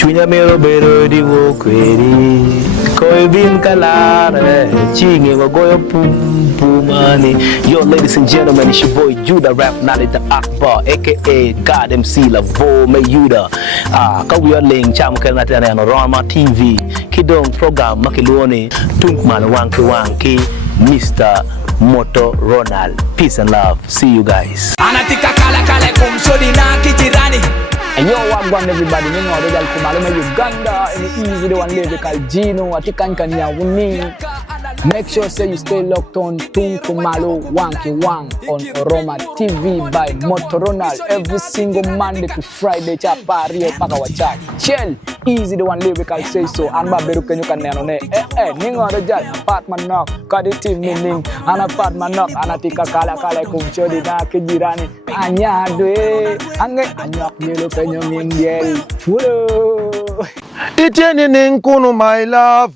Chunya mero bero di wo kweri Koi bin kalare Chingi wa goyo pum pumani. Yo ladies and gentlemen, it's your boy Judah Rap Nali the Akbar aka God MC Lavo Mayuda. Kawia ling cham kelna tena no Rama TV. Kidong program makiluoni Tungmalo Wang ki Mr. Moto Ronald. Peace and love. See you guys. Anatika kala kala kumshodi na kijirani. And yo, what's going on everybody? You know, they're from Uganda, and easy the one lyrical Gino, Atikankan winning. Make sure say you stay locked on Tungmalo Wang on Roma TV by Motorola every single Monday to Friday. Chapari Pakawacha. Shell, easy the one lyrical say so. And Baberu can you can name Ningo the judge, apartment knock, Kadi team meaning, an apartment knock, Anatika Kala Kala Kumchodi na Kijirani, Anya Dwe, Anya Yellow Penyon Yell. Itieni kuno my love.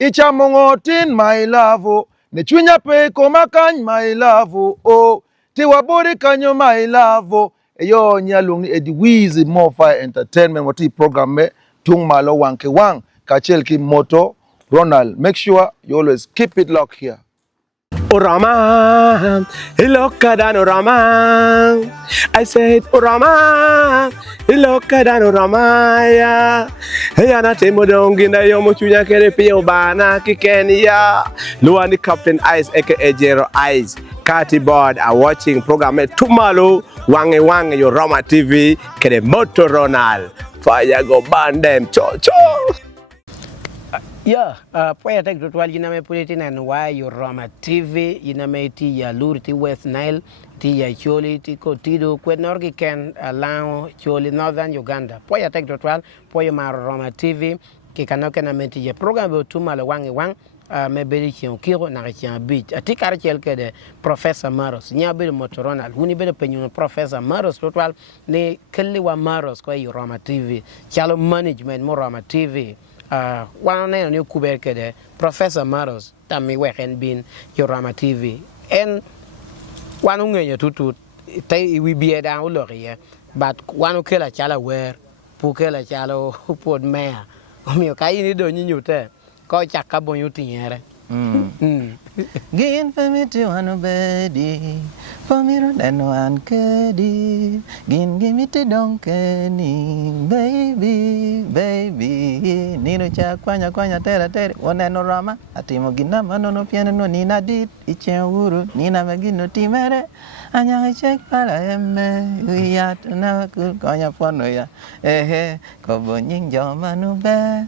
Ichamongotin my love. Nechunya pe komakany my love. Oh, tiwabori kanyo my love. Eyo nyalung edi wizi Mofa Entertainment wati program me Tungmalo Wang kachel ki Moto Ronald. Make sure you always keep it locked here. Orama, ilokadan orama. I said orama, ilokadan orama ya. Hey, na temo dongi na yomo chunya kere pio bana kikenia. Luani Captain Ice aka Jero Ice. Kati board are watching program Tungmalo Wang your Roma TV kere Moto Ronald. Fire go ban them cho. Yeah, poya tek tutwal yina me pulitin and why your Roma TV yina me ti ya luri ti West Nile ti ya choli ti kotido kwen norgi ken allow choli Northern Uganda. Poya tek tutwal poya ma Roma TV ki kanoke na me ti ya program bo Tungmalo Wang me beli chion kiro na chion beach. Ati karchel ke de Professor Maros nya beli Motoronal huni beli penyu Professor Maros tutwal ne kelli wa Maros kwa your Roma TV. Chalo management mo Roma TV. One name new Kuberke de Professor Maros Tami Wechen bin Yorama TV and one unge tutu tai we be down loria but one ukela chala where pukela chalo pod mea omio kai ni do nyinyu te ko chaka bonyu tiere Gin famity one bedi Pomiro den one kedi Gin gimite donkeni Baby Nino cha kwanya tere One no rama Atimo gina mano no piano no nina dit Ichen uru nina magino timere Anya chek pala eme Uyat na konya pono ya Kobo nyingjo manu be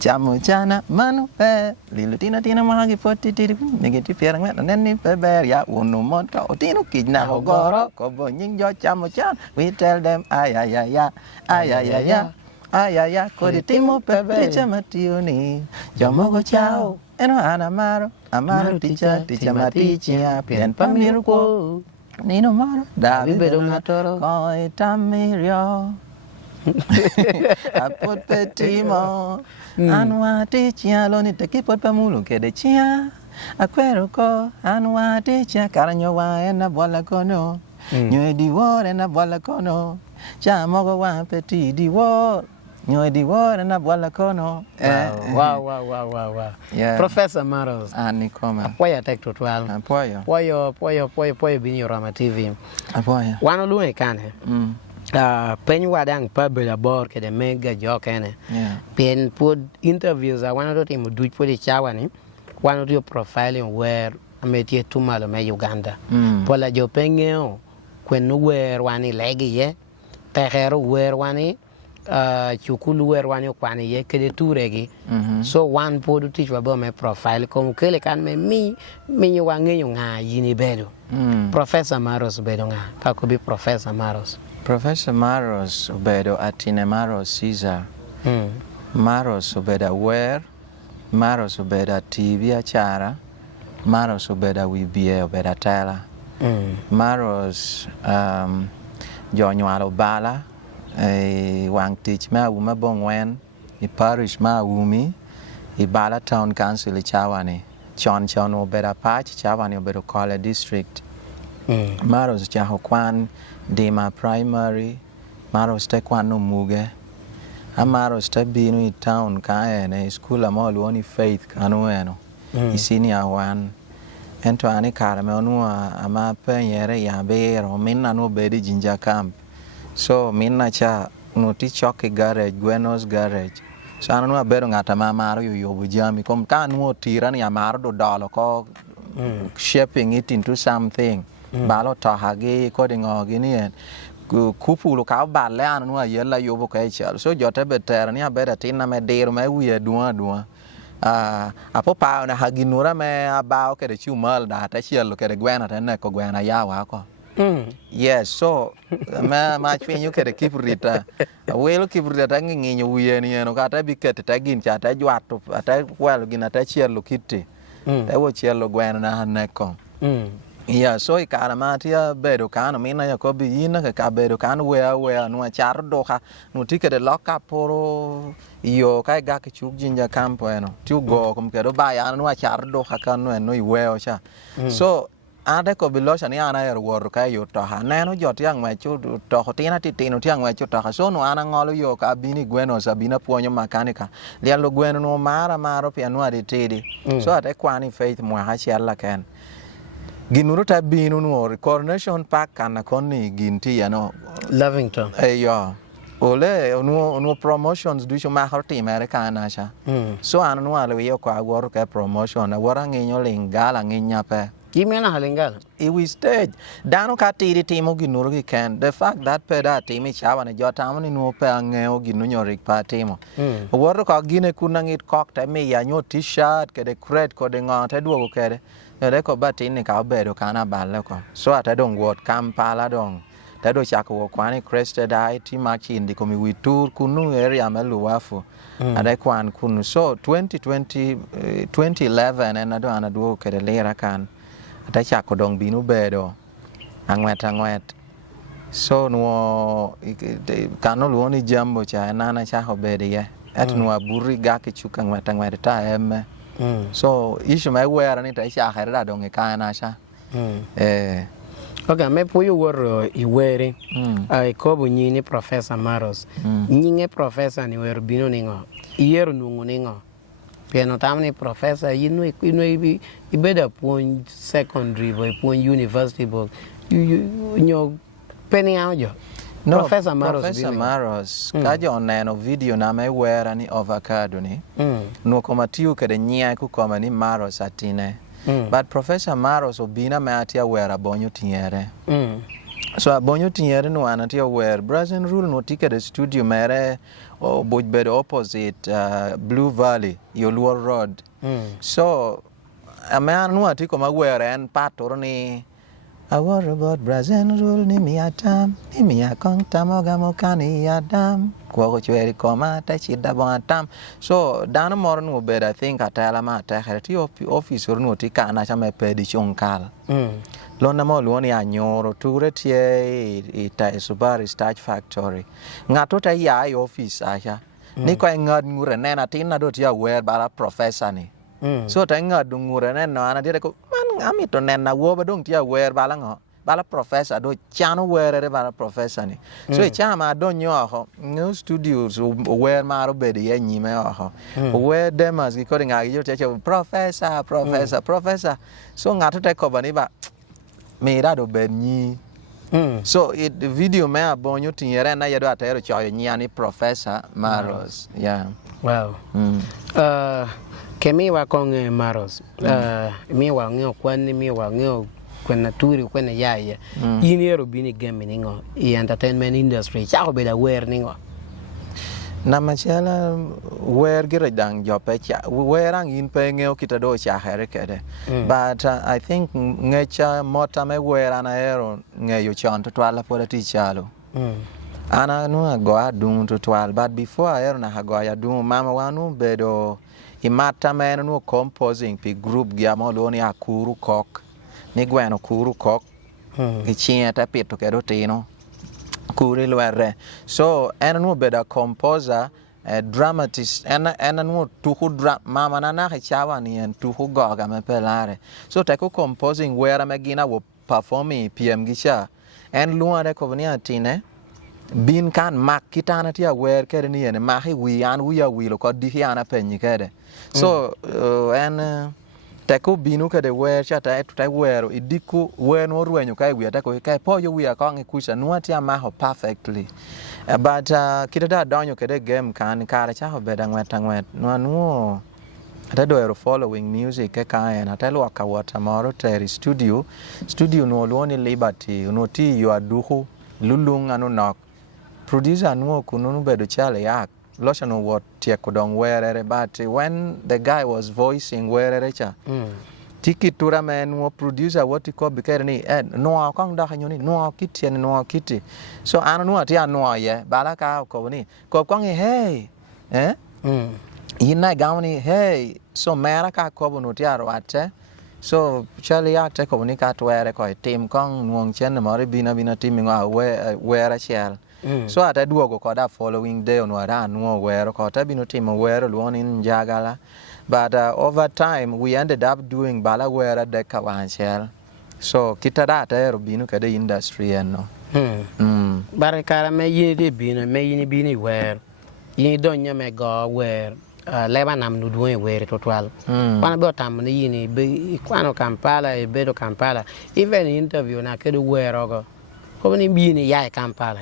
Chamu chana manu be Lilu tina mahagi poti tiri Negiti pierang met neni peber ya unu monka Otino kidna hogoro Kobo nyingjo chamu chan We tell them ayayaya Ayaya kodi timo pepe chamatiuni Jomogo chao Eno anamaro Amaro ticha maticha Pien pamiru ko Nino maro Davi bedongatoro Koi tamirio Apot petimo Anuati chia Loni tekipot pamulu kede chia Akwero ko Anuati chia Karanyo wa ena bola kono Nywe diwore na bola kono Cha mogo wa peti diwore Nywe diwore na bola kono Wow. Yeah. Professor Maros Ani koma poya tek tutwal poyo bin Yorama TV Apoya wano luwe kane pen wadang pabela bor ke de mega jokene pen put interviews I want to do do put the chawani one do profiling where ametie Tungmalo me Uganda pola jo pengeo kwen where wani legi ye tehero where wani chukulu where wani kwani ye kede turegi so one put teach about my profile kom kele kan me mi wange nga yini bedo Professor Maros bedo nga ka ko bi Professor Maros Maros obedo atine Maros Caesar Maros obeda where Maros obeda TV achara Maros obeda wibie obeda tela Maros jonywalo bala wang teach ma uma bongwen I parish ma umi I bala town council chawani chon obeda patch chawani obedo Kole district Maros Jahokwan Dema primary Maros tekwan no muge MAROS ta binu I town ka ene school amolu oni faith kanu eno senior one ento ani kara me onua ama penyere ya bero minna no bedi jinja camp so minna cha no ti choki garage Buenos garage so anu abero ngata ma maro yo bujami kom ka no tira ni amaro do dolo ko shaping it into something balo to hagi ko dingo gini kupu lo ka balle anu yella yo bo kai chal so jote beter ni abera tinna me dero me wiye duwa apo pa na haginura me abao ke de chumal da ta chielo ke de gwena ta ne ko gwena yawa ko yes so ma chwenyu ke de kiprita welo kiprita nginyo wiye ni no kata biket ta gin cha ta jwato ta kwelo gina ta chielo kiti ta wo chielo gwena na ne ko yeah so ikara matia bedo kano mina yakobi yina ka bedo kano we no char doha no tikete loka poro yo kai ga ke chuk jinja campo eno tu go kom ke do ba ya no char doha kan no iweo cha so ade ko bilosha ni ana yer wor kai yo to ha neno jot yang ma chu to hotina titino tiang ma chu to ha so no ana ngolo yo ka bini gweno sabina puonyo makanika lialo gweno no maro piano ade tedi so ade kwani faith mo ha chialla ken ginuru ta binu no coronation park kana konni ginti yano Lavington yo ole no promotions du shuma harti america na sha so anu ale yo ko agwor ka promotion agwora nginyo lingala nginya pe Gimena halingala we stage dano ka tiri timo ginuru ki ken the fact that peda timi chawa ne jotamni no pe angeo ginu nyorik pa timo agwor ko gine kunangit kok ta me ya nyo t-shirt ke de cred ko de ngata duogo kede ere ko batin ni ka bedo kana balle ko so ata dong wot Kampala dong ta do chako kwani crested IT machine di ko mi witur kunu area meluafu ada kwan kunu so 2011 en ado anadu kede lera kan ata chako dong binu bedo angwet so no kano luoni jambo cha nana cha hobede ye at no aburi ga ke chuka ngwet ta emme so ishu mai wera ni ta sha khaira dong ka na sha okay me puyo wor iwere ai ko bu nyini Professor MAROS nyinge professor ni wer bino ningo iyer nungu ningo piano tamni professor yinu ibeda pon secondary boy pon university boy nyo penny audio no Professor MAROS ka jo neno video na mai wera ni avocado ni no komatiu kede nyia ku koma ni MAROS atine but Professor MAROS obina me atia wera bonyo tiere so bonyo tiere no anatia wera Brazil rule no ticket studio mere bed opposite Blue Valley Yoluor Road so a man no atiko magwera en pator ni I worry about Brazil rule ni miatam ni miakong tamoga mokani adam kwa chweri koma ta chida bongatam so dana morn wo bed I think atala ma ta herti office no ti kana chame pedi chonkal lona mo luoni anyoro ture tie ita Subaru starch factory ngato ta ya office asha ni ko ngad ngure nena tinna do tia wer bala professor ni so ta ngad ngure nena ana dire ko ami to nena wo badong tia wer bala ngo bala professor do chano wer bala professor ni so e chama do nyo no studios wer maro bede ye nyime ho wer demas ki ko nga yo te professor so ngato te ko bani ba me ra do ben nyi so the video me abonyo tinyere na yedo atero choyo nyani Professor MAROS yeah wow kemi wa kong MAROS mi wa ngeo kwani mi wa ngeo kwena turi kwena yaya yiniero bini game ningo I entertainment industry chako beda wer ningo na machala wer gira dang jope cha werang in pe ngeo kitado cha here kede but I think ngecha mota me wera na ero ngeyo chon to twala poda ti chalo ana no go adun to twal but before I ero na go ya dun mama wanu bedo imata men no composing pi group giamo loni akuru kok ni gweno kuru kok gichia ta pito kedo tino kuri lwere so ena no beda composer dramatist ena no tuhu mama na chawa ni en tuhu goga me pelare so ta ko composing where magina wo performing pm gisha en luare ko ni atine bin kan mak kitana tia wer kede ni ene mahi wi an wi ya wi lo ko di ana penyi kede so en teko binu kede wer chata ta wer idiku wer no ruenyo kai wi ta ko kai po yo wi ka ngi kusha no tia maho perfectly but kitata donyo kede game kan kare cha ho beda ngwet no ata do following music ke kaen ata lo ka wata moro teri studio no luoni liberty no ti yo aduhu lulung anu nok producer no kuno bedo chale yak lotion what tie kodong werere but when the guy was voicing werere cha tiki tura men wo producer what ko bikere ni no kong da hanyoni no kiti no kiti so anu no ti anu ye balaka ko ni ko kong hey ina gawni hey so mera ka ko no ti arwate so chale yak te ko ni ka twere ko tim kong nuong chen mo bina tim ngo wera shell so ata duogo ko da following day on wara no wero ko ta bino tim wero luoni njagala but over time we ended up doing bala wera de kawanchel so kitara ta ero bino ka de industry no barakara me yini de bino me yini bini wer yini donya me go wer leba nam nu duwe wer total wana be tam ni yini be kwano Kampala e bedo Kampala even interview na kedo wer ogo ko ni bini ya Kampala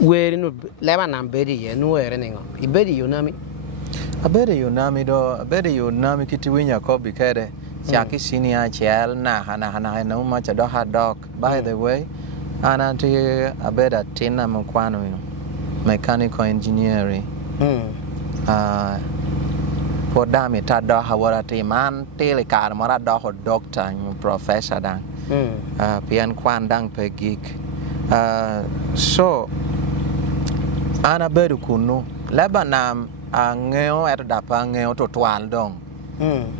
wer no leba nam bedi ye no wer ningo ibedi yonami abede yonami kitiwinya ko bikede chaki senior chel na hana no much do hard dog by the way ananti abeda tina mkwano mechanical engineering podami ta do hawara ti man tele kar mara do ho doctor professor dan pian kwan dang pe geek so ana bedu kunu lebanam angeo at dapa angeo to twal dong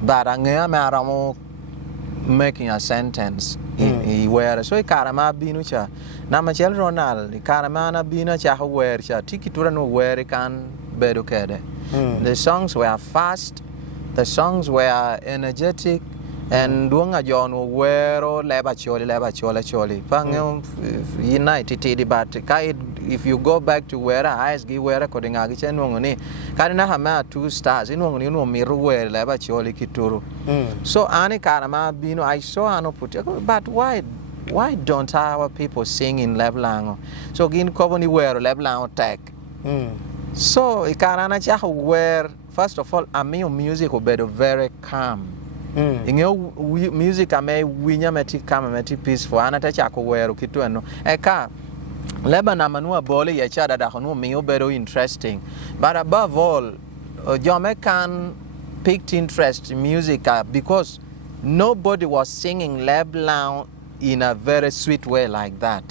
but angeo me aramo making a sentence where so karama binu cha na machel ronald karama na binu cha where cha tikitura no where kan bedu kede the songs were fast the songs were energetic and duanga jono wero leba choli pangeo united but kai if you go back to where eyes gi where coding agi chenwo ni karina hama 2 stars inwo ni no miru where leba choli kituru so ani karama bino I saw ano put but why don't our people sing in leblango so gin koboni where leblango tech so ikarana cha where first of all amio music obedo very calm ingeo music ame winya meti kama meti peaceful anata cha ko wero kitu eno eka leba na manua bole ya chada da hono me obedo interesting but above all Jamaican picked interest in music because nobody was singing leblanc in a very sweet way like that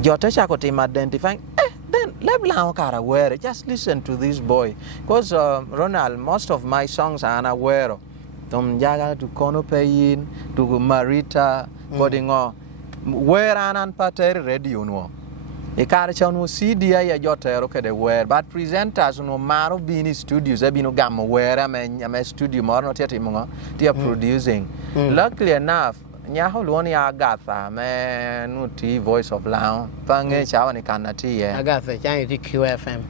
Jotasha ko team identifying then leblanc kara were just listen to this boy because Ronald most of my songs are unaware Tom jaga to kono payin to marita kodingo where anan pater radio no e kare chanu CD ya jotero kede where but presenters no maro bini studios e bino gamo where am studio more no tete mo they are producing luckily enough nyaho luoni Agatha me nuti voice of lounge pange chawa ni kanati ye Agatha changi ti QFM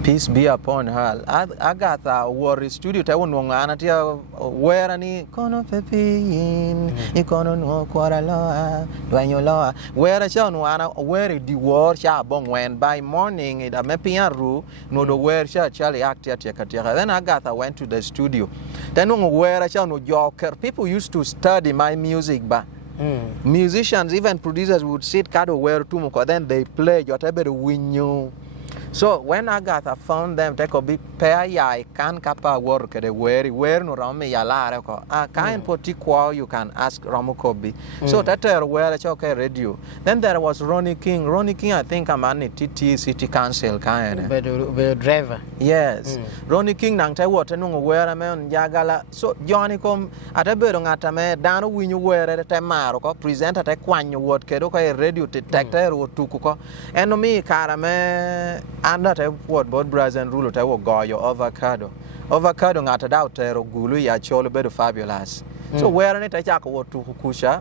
peace be upon her Agatha war studio ta wonu ngana tia where ni kono pepin ikono no kwara loa dwanyo loa where cha no ana where di war cha bong when by morning it am piaru no do where cha chali act katia then Agatha went to the studio then no where cha no joker people used to study my music ba musicians even producers would sit kado where tumuko then they play whatever winyo. So when Agatha found them, they could be pair ya can kapa work the where no rami ya la ko kind potikwa you can ask Ramukobi. So that where okay radio. Then there was Ronnie King I think I'm an TT City Council kind driver. Yes. Ronnie King nang tai water no where man jagala so Johnny come at a bedo ngata me dano winyu where at a maro ko present at a kwanyo word kedo ko radio detector or tukuko and me karame and that what both brothers and rule to go your avocado ngata da utero gulu ya cholo bedo fabulous so where ni ta chako to kusha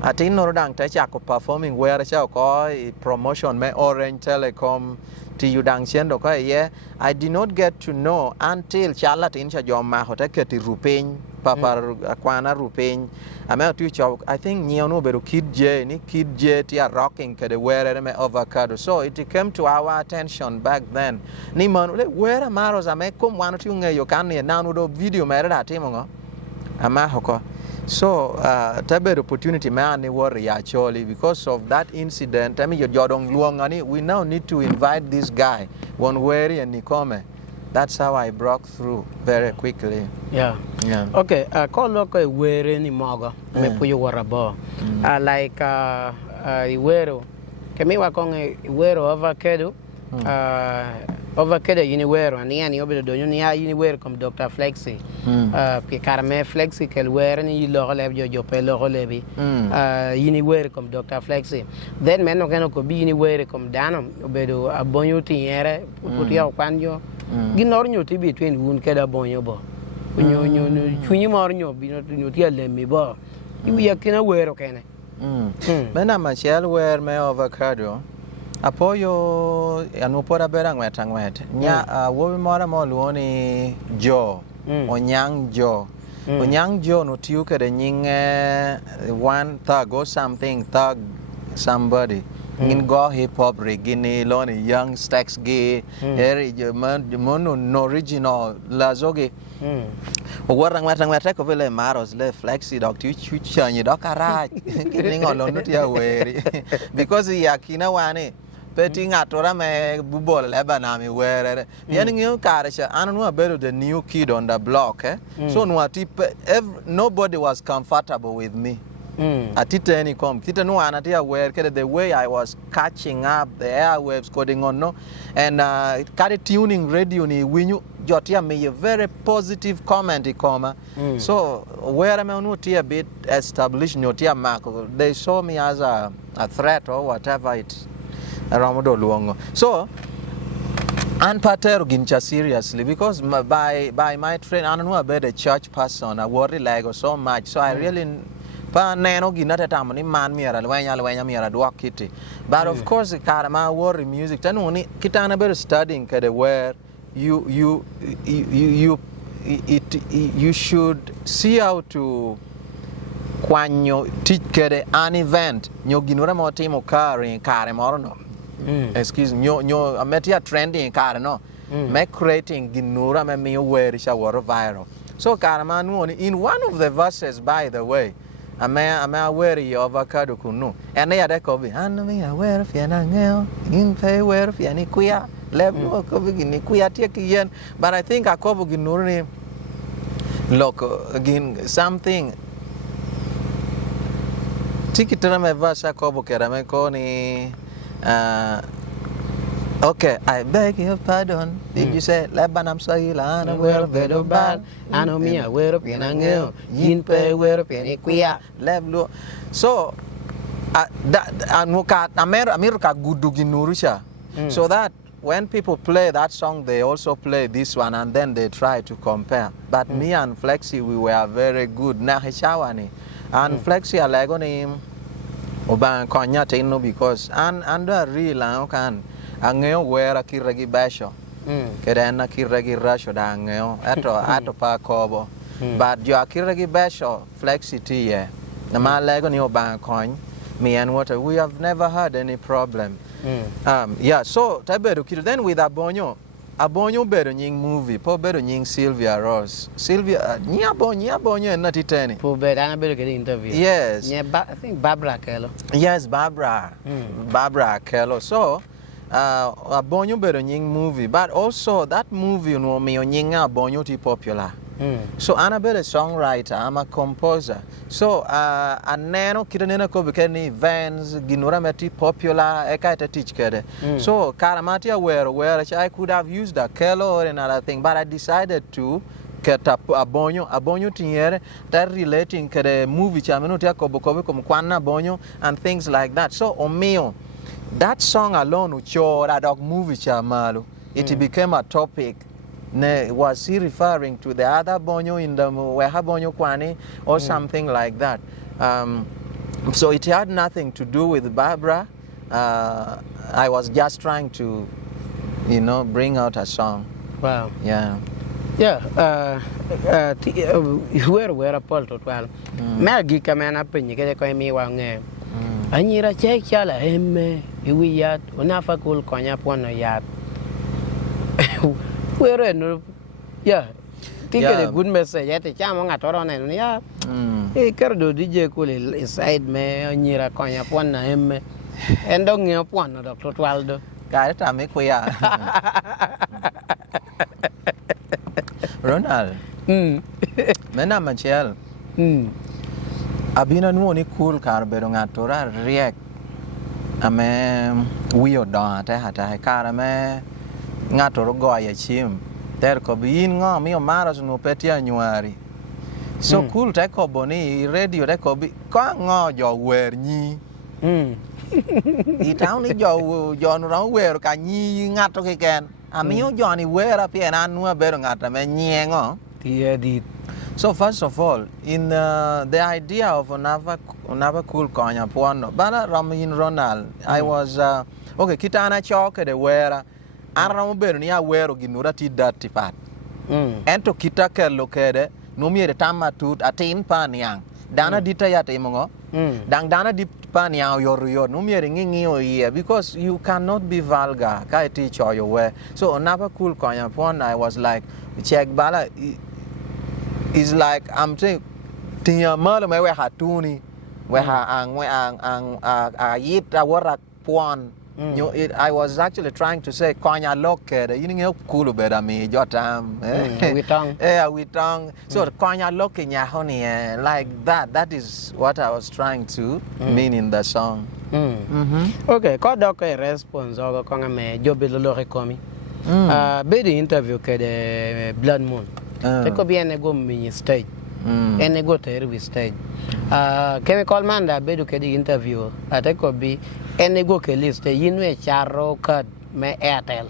I think no dang ta cha ko performing where cha ko promotion me Orange Telecom to you dang chen do ko ye I did not get to know until chalat in cha jom ma hota ke ti rupin papa kwana rupin ame tu cha I think nyo no beru kid J ti are rocking ke the where me avocado so it came to our attention back then ni man where maros ame kom wan tu nge yo kan ne na no do video me ra timo ngo ama hoko. So, tabe opportunity man worry actually because of that incident. I mean, Jodong Luangani, we now need to invite this guy, One Weri and Nikome. That's how I broke through very quickly. Yeah. Okay. Call look a Weri ni moga. Me puyo warabo. Like Iwero. Kemi wakong Iwero avocado. Avocado Uniwero and yani obedo do ni Uniwero comme Dr. Flexi. Pi carme Flexi kel were ni lo leb jo pe lo lebi. Uniwero comme Dr. Flexi. Then men no keno ko bi Uniwero comme Dano obedo abonyo tiere puti o kwanjo. Ginor nyo ti between un keda bonyo bo. Nyo chunyi mor nyo bi no ti ale mi bo. Ibi yakina wero kene. Mena machel were me avocado. Apoyo anupora berang wetang wet. Nya wobi mora mo luoni Jo. Onyang Jo. Onyang Jo no tiu ke de nying one thug or something thug somebody. In go hip hop regini loni young stacks gay. Here mono no original lazoge. Warang wetang wet ko vele maros le flexi dog tiu chanyi dog karaj. Kini ngolon no tia weri. Because yakina wane Petting at me bubble lebanami where yani you karisha I don't know about the new kid on the block so no nobody was comfortable with me atita any come kita no anatia where the way I was catching up the airwaves coding on no and carry tuning radio ni winyu jotia me a very positive comment comma so where am I not a bit established notia mark they saw me as a threat or whatever it Ramodo Luongo. So, and Pater Gincha seriously because by my train, I don't know about a church person. I worry like so much. So I really pa neno ginata tamani man mira lwenya mira dwa kiti. But of course, karama worry music. Tanuni kitana better studying kede where you should see how to kwanyo teach kede an event nyo ginura motimo kare moro no. Excuse me, nyo ametia trending kare no. Make creating ginura me mi where isha woro viral. So karama nuoni in one of the verses by the way, I'm aware of avocado kunu. And they are the coffee. And me aware of yanangel, in pay where of yanikuya, level coffee in Nikuya take. But I think a cobo ginuri look again something. Tikitara me vasa kobo kerame koni okay, I beg your pardon. Did you say Lebanam Sahila and aware of the bad? I know me aware of Yanangel, Yin pay aware of Yanikuya, Leblo. So that Anuka America Guduginurusha. So that when people play that song, they also play this one and then they try to compare. But me and Flexi, we were very good. Nahishawani. And Flexi Alegoni Oban Konya Tino because and under real can angeo wear a kiragi basho. Kedana kiragi rasho da angeo ato pa kobo. But you are kiragi basho Flexi tea. Nama Legoni Oban coin. Me and water. We have never had any problem. Yeah, so taberu kid then with Abonyo better nying movie, po better nying Sylvia Ross. Sylvia, Abonyo and not itani. Po better, I better get interview. Yes. Yeah, I think Barbara Kello. Yes, Barbara Kello. So, Abonyo better nying movie, but also that movie you know me nying Abonyo ti popular. So I'm a songwriter, I'm a composer. So aneno kitanena ko bikeni events ginura meti popular ekaita teach kede. So karamati where I could have used a Kello or another thing, but I decided to get abonyo tinyere that relating kede movie chameno tia kobokobe kwana abonyo and things like that. So omeo that song alone ucho that dog movie chamalo it became a topic. Was he referring to the other bonyo in the Weha bonyo kwani or something like that? So it had nothing to do with Barbara. I was just trying to, bring out a song. Wow. Yeah. Yeah, where Paul to 12. Maggie Kamana Pin, you get a coin Wang. I need a check, yalla, him, you yard, unafa cool cognac one a yard. Where no, yeah. Think a good message at the Chamon at Toron and yeah. He carried DJ cool inside me, near a cognac one a him, and don't get one, Dr. Twaldo. Got it, I make we are. Ronald. Mena Machel. Abina nuoni cool car bedo ngatora react. Ame wio don ate hata kara me ngatoro goya chim. Ter ko bin ngo mi maros no petia nyuari. So cool te ko boni radio te ko bi ko ngo jo wer nyi. I town ni jo no wer ka nyi ngato ke ken. Amio Johnny where up here and no better ngata me nyengo. So first of all, in the idea of another cool konya puano, bana ramin Ronald, I was okay. Kitana choke de wera, aramu beru ni awero ginura ti dirty part. Ento kita ke lokede, numi de tamatut atin panyang. Dana dita yata imongo. Dang dana dip panyang yor numi ringi o ye because you cannot be vulgar. Kai teach or your way. So another cool konya puano, I was like, check bala. It's like I'm saying, Tia Merle may wear hatuni, where yit a warak puan. I was actually trying to say, Konya loke, you know, cool better me, Jotam, we tongue. So Konya loke in Yahoni, like that. That is what I was trying to mean in the song. Okay, call a response or Kongame, Jobilo Recomi. Be the interview, the Blood Moon. There could be any go mini stage, any go to every stage. Chemical man that be the interview. There could be any go list. You know, Charo card, me Airtel.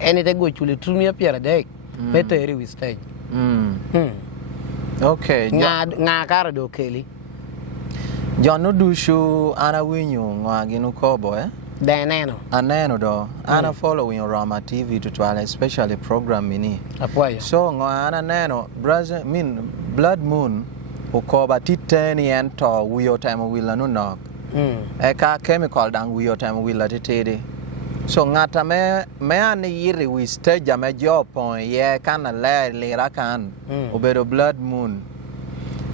Anything go to the me up here a day. Better every stage. Okay. Nga carado Kelly. John no do show Anna Winyu, Waginu Cowboy. Danano. Anano do. Anna following Rama TV tutorial, especially program mini. So Anna Nano, brother mean Blood Moon, who cover Titani and to Wio time will no knock. Eka chemical down Wio time will at it. So ngata me ani yiri we stage a job point, yeah, can a lera can, obedo Blood Moon.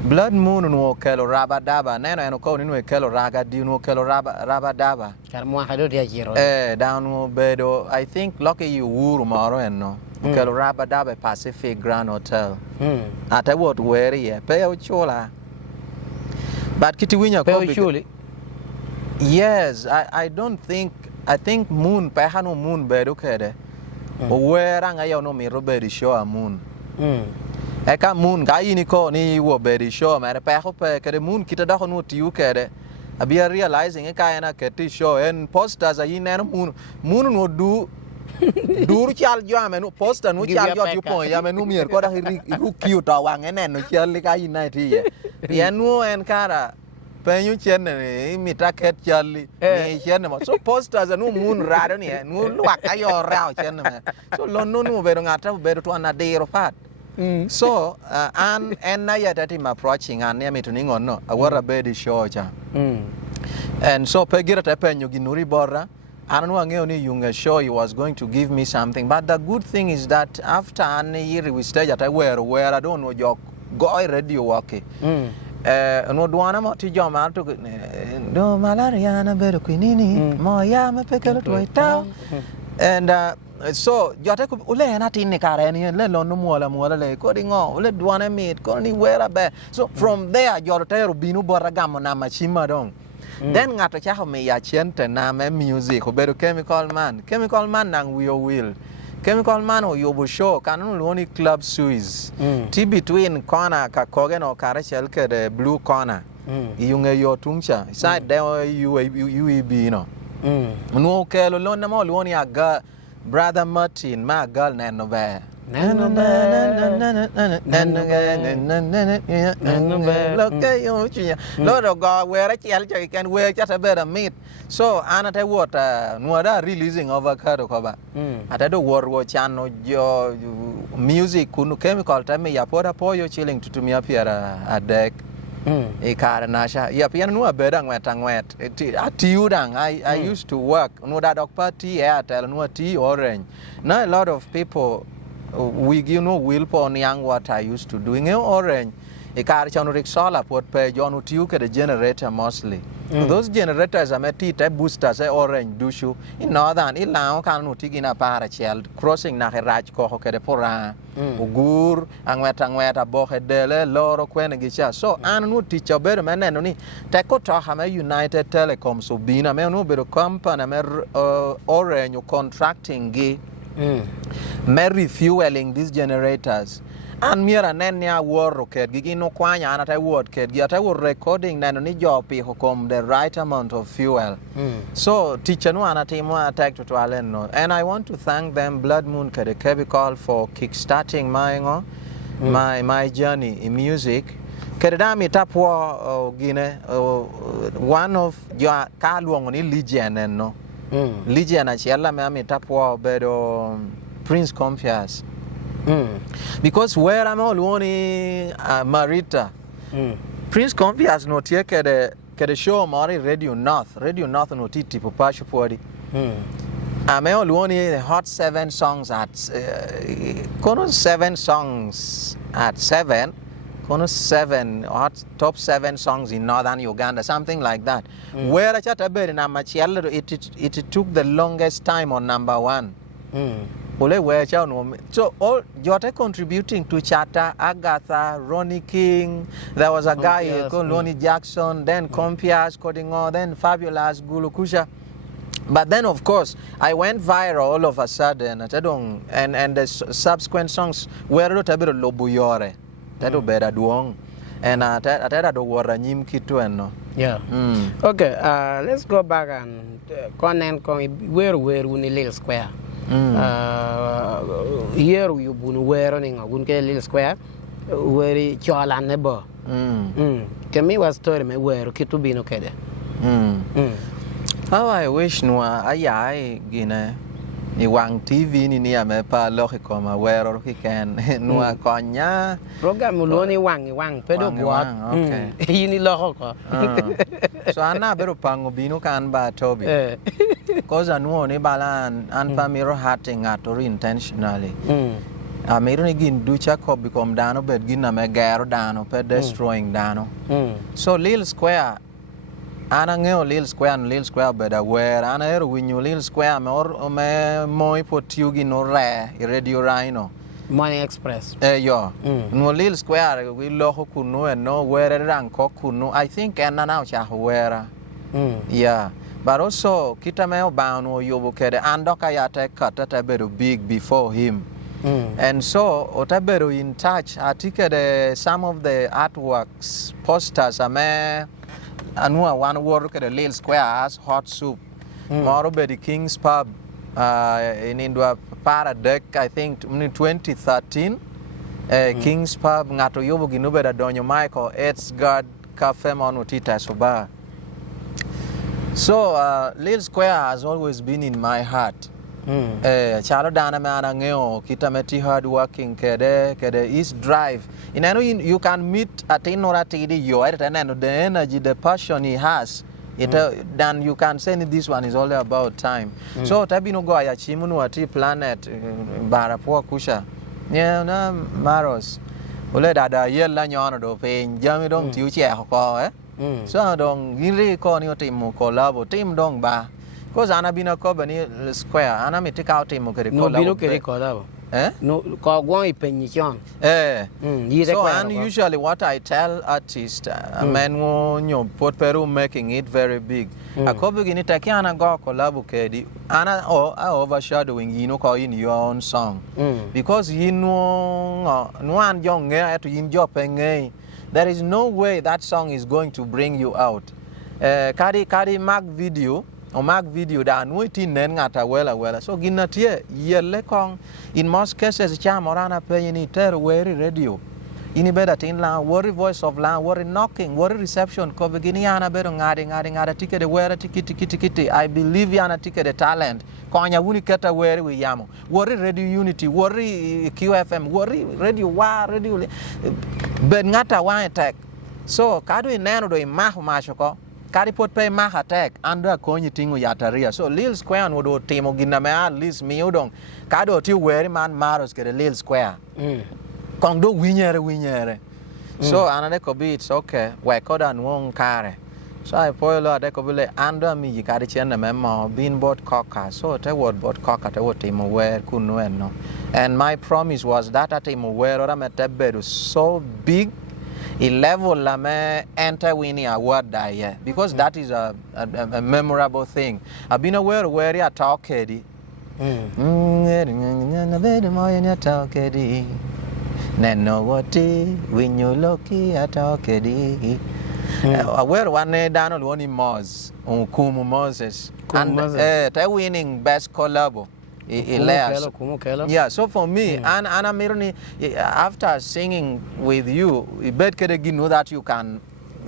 Blood Moon no kelo rabadaba neno eno ko ni kelo raga di no kelo rabadaba karmo hado dia jiro down bedo I think lucky you wuru maro eno kelo rabadaba Pacific Grand Hotel ata what where ye pay chola but kiti winya ko surely yes I think moon pay hano moon bedo kede o where anga yo no mi robedi show a moon Eka moon ga ini ko ni wo beri show mere pe ko pe ke moon kita da no tiu ke de abia realizing e ka na ke ti show en posters a yin na moon no du chal jo ame no poster no chal jo tu point ya me no mier ko da ru cute Wang en no chal li ka yin na ti ye ya no en kara pe nyu chen ne mi ta ket chali ni chen mo so posters no moon rado ni no lwa ka yo rao chen me so lo no bedo ngata bedo to na de ro pat So, and na ya that him approaching and near me to Ningon, no, I were a bed show. And so, Pegira Tepen, you ginuri borra. I don't know, only young show he was going to give me something. But the good thing is that after a year we stage at where I don't know your go radio walkie. No duana mo ti joma to do malaria na bedo quinini, mo ya me pekelo to ita. And so jote ko ule na tin ne kare ni le lo no mola le ko di ngo le duane mit ko ni wera be so from there jote rubinu boragamo na machima dong then ngato cha ho me ya chente na me music ko bedo chemical man nang will chemical man o yobo show kanun loni club suis ti between corner ka kogeno kare shel ke the blue corner yunge yo tungcha side there UEB no no kelo lo na mo loni aga Brother Martin, my girl, no bear. Lord of God, where I can wear just a better meat. So, another what Nuada releasing over Kadokoba. At the war watch your music, kunu chemical time, Yapora Poyo chilling to me up here a deck. A car and Nasha. Yapiano bedang wetang wet. At Tiudang, I used to work. No that dog party, airtel, no tea, orange. Now a lot of people we give no will for young what I used to doing orange. A car channel solar put pay John Utiuke the generator mostly. Those generators are met boosters orange dushu in northern Ilang can in a parachel crossing Naheraj Kohoke de Pora Ugur Angweta Bohe Dele Loro Quenegisha. So Anu teacher better man and Teco Tahame United Telecom so being a man who company orange contracting gay me refueling these generators. And me and Nenya war rocket, Gigino Quanya, and I word kid, yet I was recording Nanoni Jopi who come the right amount of fuel. So, teacher no anatimo attack to Aleno. And I want to thank them, Blood Moon Kedekebi call for kickstarting my journey in music. Kedami tapwa Guinea, one of your Kalwong Legion and no. Legion at Yella Mami tapwa bedo Prince Comfias. Because where I'm all only Marita, Prince Comfias no take the show Mari Radio North no titi popashu podi. I'm all only the hot 7 songs at 7 songs at 7. Kono 7 hot top 7 songs in northern Uganda, something like that. Where I chat about in Amachiel, it took the longest time on number 1. So all you're contributing to Chata, Agatha, Ronnie King. There was a guy called Lonnie Jackson, then Compias, Codingo, then Fabulous, Gulukusha. But then of course I went viral all of a sudden. And the subsequent songs were not a bit of Lobuyore. That was better duong. And I tell do war nyim kitu eno. Yeah. Okay, let's go back and connect where uni little square. Here you bun where running a gun little square where chola nebo. Can me was story me where kitu bino kede. How I wish no ayai gine ni Wang TV ni ame pa logiko ma where he can no konya program uloni Wang pedo guat. Okay. Yini logiko. So ana beru pango bino kan ba tobi. Cause anu ni balan an pa miro hatting atori intentionally. Miro ni gin ducha ko become dano bed gin na me gero dano pe destroying dano. So Lil Square ana ngeo Lil Square and Lil Square beda where ana ero winyu Lil Square me or me moi potiugi no re Radio Rhino Money Express. Yo. No Lil Square we loho kunu and no where rang ko kunu. I think ana now cha where. Yeah. But also kita me bound or yobo kede andoka yate cut that beru big before him. And so otaberu in touch atikede some of the artworks posters ame anua one work at the Lil Square as hot soup. Moro be the King's Pub in Indua Paradek, I think in 2013. King's Pub ngato yobo ginube da donyo Michael It's God Cafe Monutita Soba. So Lil Square has always been in my heart. Chalo dana me anangeo kita meti hard working kede East Drive. In I know you can meet at Inorati yo and the energy, the passion he has. Then you can say this one is all about time. So tabino go ya chimunu ati planet barapo kusha. Yeah, na Maros. Ule dada yella nyono do pe jami dong tiu che ko So dong giri ko ni timu collabo team dong ba. Cause ana bina ko bani Square ana mi take out timu kere collabo. No bino kere collabo. No, so and usually what I tell artists, men who put Peru making it very big. I go begin it ana go collab kedi ana overshadowing in your own song. Because no one young to in there is no way that song is going to bring you out. Kari mag video. O mag video da anuiti nen ngata wela so ginatie yelle kong in most cases cha morana pe ni ter weri radio ini beda tin la worry voice of la worry knocking worry reception ko begini ana bedo ngade tikede wera tikiti I believe yana tikede talent konya wuni keta weri we yamo worry radio unity worry QFM worry radio wa radio ben ngata wa attack so kadu ineno do imahumashoko kari pot pe ma attack ando konyi tingu yataria so Lil Square no do timo giname at least mi udong kado ti weri man maros kede Lil Square kong do winyere so anade ko be it's okay we koda nwong kare so I poilo ade ko bile ando mi yikari chenne memo bin bot koka so te word bot koka te wot timo wer kunweno and my promise was that atimo wer ora metebedu so big a level la me enter winning award that because that is a memorable thing. I've been aware where you talk Eddie. Neno wati winyo loki atalk Eddie. Aware one day Donald won in Moses, Kumu Moses, and they winning best collabo. Yeah, so for me, and I'm after singing with you, you know that you can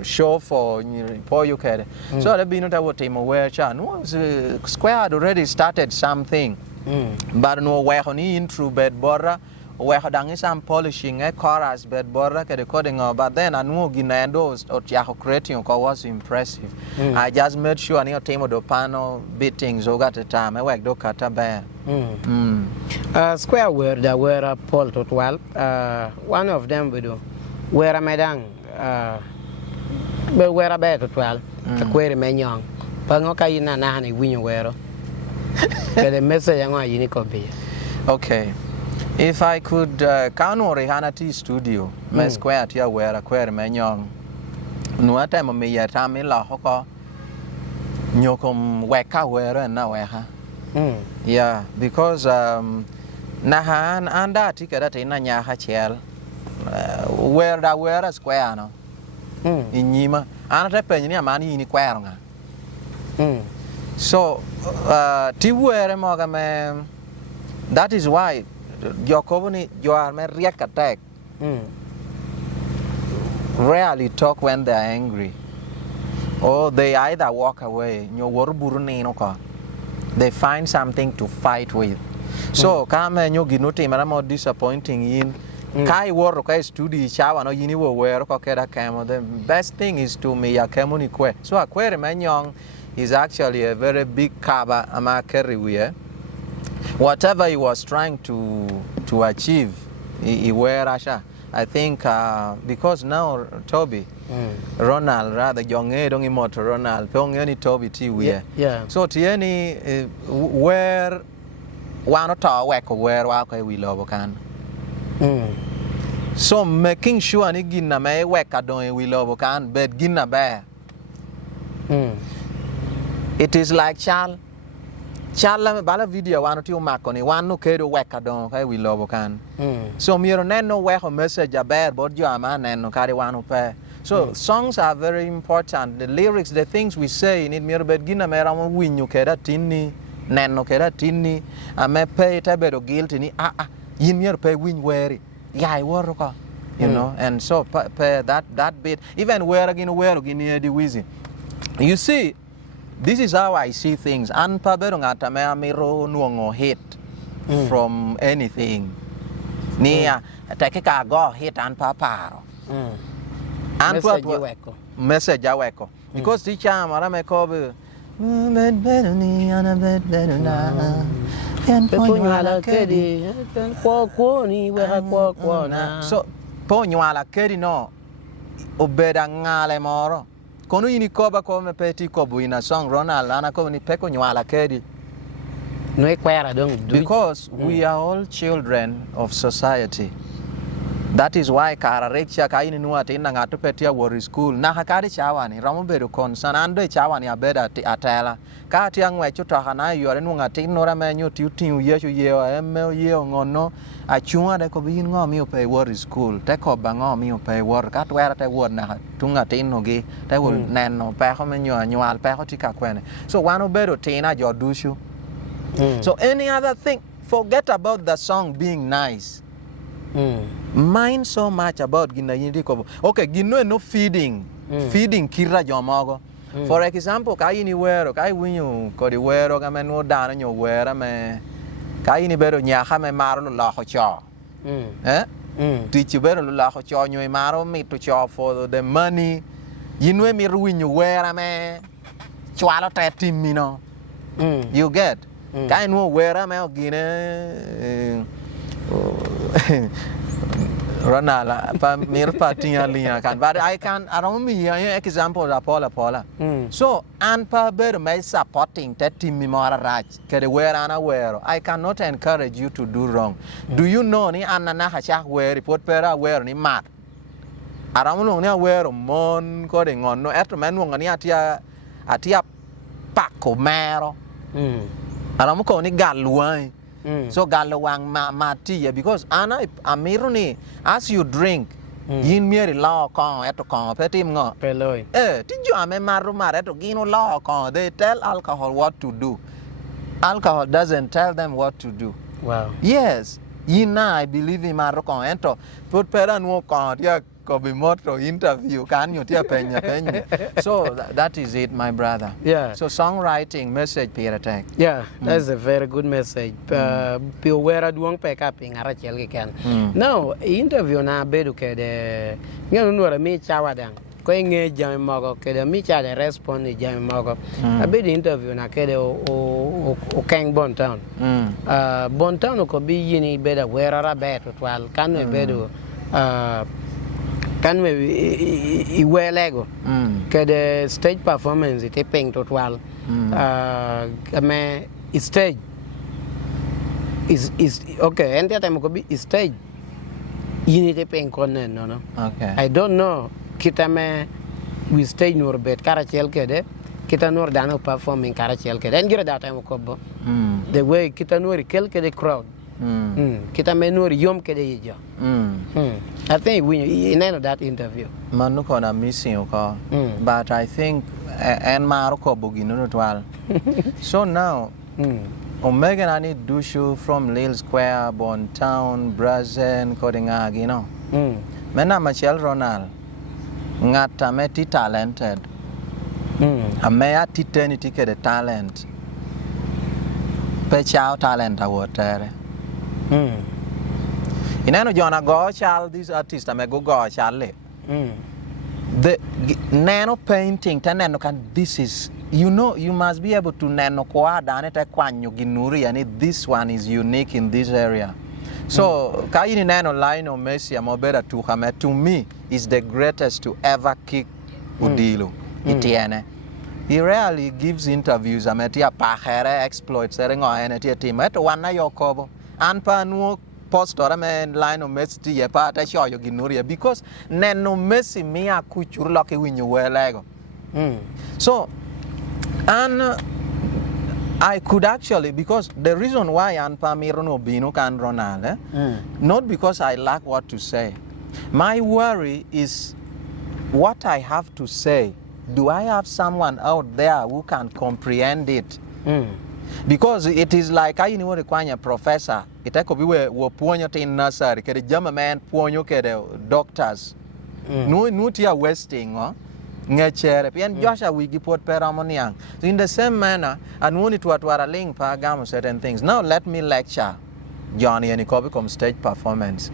show for you can. So I've been not team aware. Square had already started something, but no way on intro bed border. Where dang some polishing a chorus bed border recording but then I know Ginandos or Yahoo creating was impressive. I just made sure I knew team of the panel beatings or got a time I worked do cut a bear. Square word that were Paul to 12 one of them we do where a medang but where a bear to 12 a query man young Pangoka in an honey win your wear the message I'm going to be okay. If I could kano Rihanna studio, me square tia where a query man young. No time me yet I'm in la hoko nyokom weka where and now yeah, because nahan and that ticket at in Nanya Hachel where that were a square no in Yima and a penny money in Queranga. So Tiwere Mogame that is why your company, you are a react attack. Rarely talk when they are angry. Or they either walk away. They find something to fight with. So, come and you get more disappointing in Kai work studio shower no you wear the best thing is to me a communicate. So Aquarium Manyong is actually a very big cover everywhere. Whatever he was trying to achieve, he wear Asha. I think because now Toby, Ronald rather young don't immortal Ronald, Pongani Toby T wear. Yeah. So Tieni where one or two work where we love can. So making sure ni ginna may work adon we love can but ginna bear. It is like Charla bala video one or two maconi one no kedo weka don we love can. So miro no weka message a bear but you a man and no carry one pair. So songs are very important. The lyrics, the things we say in it miro bed gina mera win you keda tinni nano keda tinni a me pay tabero guilty ni yin miro pay win weary. Yeah, work you know, and so pay that bit even where again near the wheezy. You see. This is how I see things. An pabero ngata me miro nuongo hit from anything. Nia take ka go hit an paparo. Message aweko. Because teacher mara me ko better ni ana better na. Ponywala kedi kwa ni we kwa na. So ponywala kedi no obeda ngale moro. Kono yini koba me peti kobu in a song Ronald ana ko ni peko nywala kedi. No ekwera don't do because we are all children of society. That is why kara reksha ka ini nuwa te nanga to petia wori school na hakari chawani ramo bedo concern ando chawani abeda atela ka ti angwe chuto hana yore nunga te nora menyo tiu yecho yewa eme yeo ngono achunga de ko bin ngo mi pe wori school te ko bango mi pe wor ka twera te wor na tunga te nogi te wor neno pe ko menyo anywal pe ko tika kwene so wano bedo te na jodushu. So any other thing forget about the song being nice. Mind so much about gina yindi ko. Okay, gino no feeding. Feeding kira jomogo. For example, ka yini wero, ka winyu ko di wero ka men no dana nyo wera me. Ka yini bero nya ha me maro lo ho cho. Teach bero lo ho cho nyo maro me to cho for the money. Yinwe mi ruinyu wera me. Chwalo te timino. You get? Ka no wera me ogine Ronala, mir patinga liya kan. But I don't mean example da Paula. So anpa better may supporting that team mimara raj. Kede where ana where. I cannot encourage you to do wrong. Do you know ni anana hacha where report pera where ni mat. Aramuno ni where mon coding on no eto man wong ni atia pako mero. Aramuko ni galuai. So galawang mati because ana amiruni as you drink yin mieri law con eto con petim ngo Peloi. tinjo ame maru mare to gino law con they tell alcohol what to do. Alcohol doesn't tell them what to do. Wow. Yes, yin I believe in maru con ento put pera no con dia ko be moto interview kan you tia penya. So that is it, my brother. Yeah. So songwriting message Peter Tech. Yeah, that's a very good message. Pio wera duang pe ka ping ara chel ke kan. Now, interview na bedu ke de ngenu nuara mi chawa dang. Ko nge jam mogo ke de mi cha de respond jam mogo. A bedu interview na ke de o kang bon town. Bon town ko bi yini beda wera ra betu twal kan we bedu kan we iwe lego ke the stage performance it ping total me stage is okay and that time ko be stage you need to ping konen no Okay. I don't know kita me we stage nur bet karachel ke de kita nur dano performing karachel ke den gira that time ko bo the way kita nur kel ke the crowd kita me nur yom ke de jo I think we in end of that interview. Manuko na missing ko. But I think and Maroko bugino twal. So now Omega nani dushu from Lille Square, Bon Town, Brazen, Kodingag, you know. Mena Michel Ronald. Ngata meti talented. A mea titenity ke the talent. Pechao talent awotere. Inano Jona go child this artist I go child the nano painting taneno can this is you know you must be able to nano kwa dane ta kwanyo ginuri and this one is unique in this area. So kaini nano line of Messi amobera to me is the greatest to ever kick Udilo itiene. He rarely gives interviews ametia pahere exploits serengo ene tia team et wana yokobo anpa nuo postora men line of Messi ye pa ta show yo ginuria because neno Messi mi akuchur loke winyu welego. So and I could actually because the reason why anpa mirono bino can Ronald not because I lack what to say. My worry is what I have to say. Do I have someone out there who can comprehend it? Because it is like I know the kwanya professor. It could be where puonyo tin nursery. Ke the German man puonyo ke the doctors. No tia wasting ngechere. Pian Joshua we report peramoniang. So in the same manner, and when it were link pagam certain things. Now let me lecture Johnny and Ikobi come stage performance.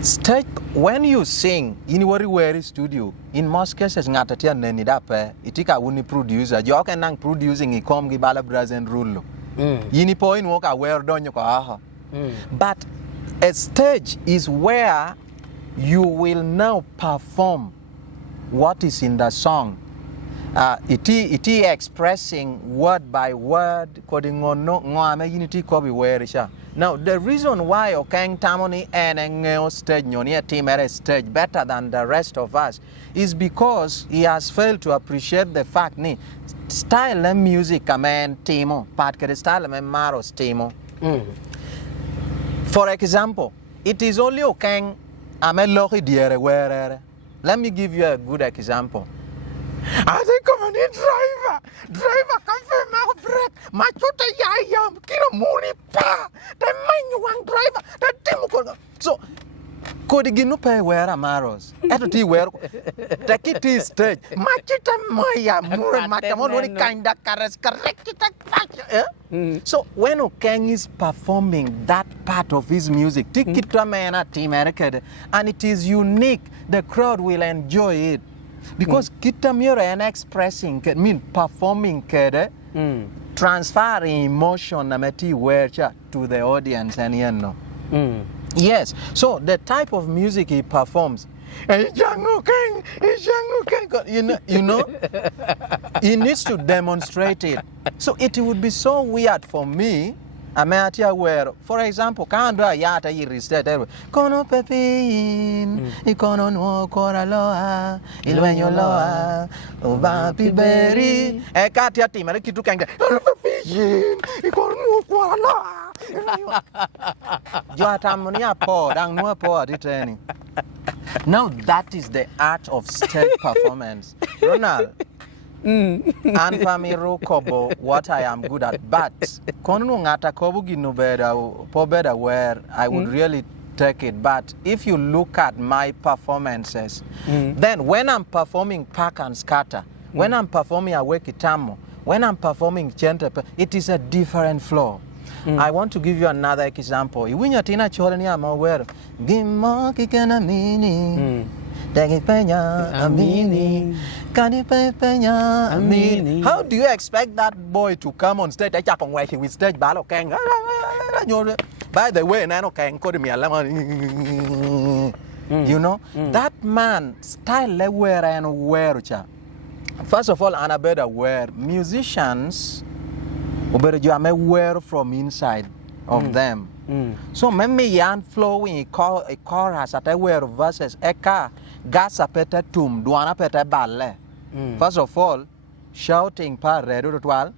Stage when you sing in where studio in most cases ngatatia neni dape itika uni producer jo can nang producing ikom gi bala brazen rule yini point walk aware donyo ko aha but a stage is where you will now perform what is in the song. Iti expressing word by word coding on no ngame unity copy where isha. Now the reason why Okang Tamoni and stage nyonia team at a stage better than the rest of us is because he has failed to appreciate the fact ni style and music amen timo part ke style and MAROS timo. For example, it is only Okang ame loki diere where. Let me give you a good example. I say, come on, driver, come for my break. Machuta yayam, kino muni pa. The man you want driver, the team. So, could you no pay where Maros? At the where take it is stage. Machita Maya, Mura Matamoni kinda correct. So when Okang is performing that part of his music, take it to a man at Team America, and it is unique, the crowd will enjoy it. Because Kitamura and expressing mean performing transferring emotion to the audience and you know. Yes, so the type of music he performs, you know, he needs to demonstrate it. So it would be so weird for me, where, for example, kando yata yiriste kono pepin ikono no koraloa ilwenyo loa ubapi beri kati ati mare kitu kanga pepin ikono no koraloa jota monia po dang no po atiteni. Now that is the art of stage performance. Ronald, and Pamiro Kobo, what I am good at, but Konu ngata kobu ginu beda where I would really take it. But if you look at my performances, then when I'm performing Pack and Scatter, when I'm performing Awekitamo, when I'm performing Chentepe, it is a different flow. I want to give you another example. Iwinya tina choleni amawero. Gimo kikena mini. Dagi penya amini. Kani penya amini. How do you expect that boy to come on stage? Where he will stage balo kang. By the way, nano kang kodi mi alama. You know, that man style where and where cha. First of all, Annabella where musicians you are aware from inside of them. So maybe yan flowing a chorus at aware verses eka gas apeta tum duana peta balle. First of all, shouting par redual.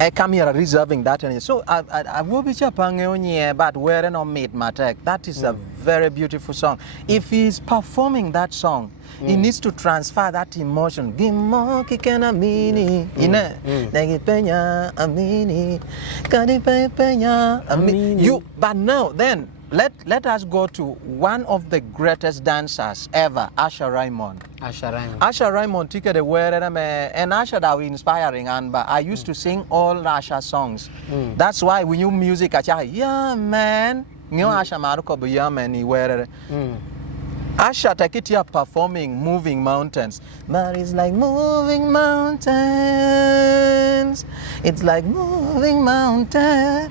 I come here reserving that and so I will be chapange but where no meet matek. That is a very beautiful song. If he's performing that song, he needs to transfer that emotion. Gimo kikena mini, ine, negi penya amini, kadi penya amini. You, but now then let us go to one of the greatest dancers ever, Asha Raymond. Asha Raymond took the word and Asha that was inspiring and I used to sing all Asha songs. That's why we knew music Asha, yeah man, new Asha Maruko yeah man he wear. Asha take it here performing Moving Mountains. But it's like moving mountains. It's like moving mountains.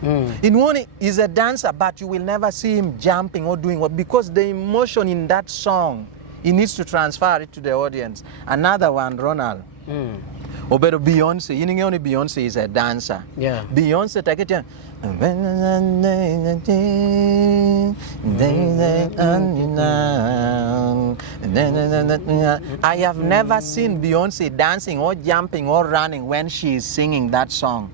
In one, he's a dancer, but you will never see him jumping or doing what because the emotion in that song, he needs to transfer it to the audience. Another one, Ronald. Obedo Beyonce. You know Beyonce is a dancer. Yeah. Beyonce take it here. I have never seen Beyonce dancing or jumping or running when she is singing that song.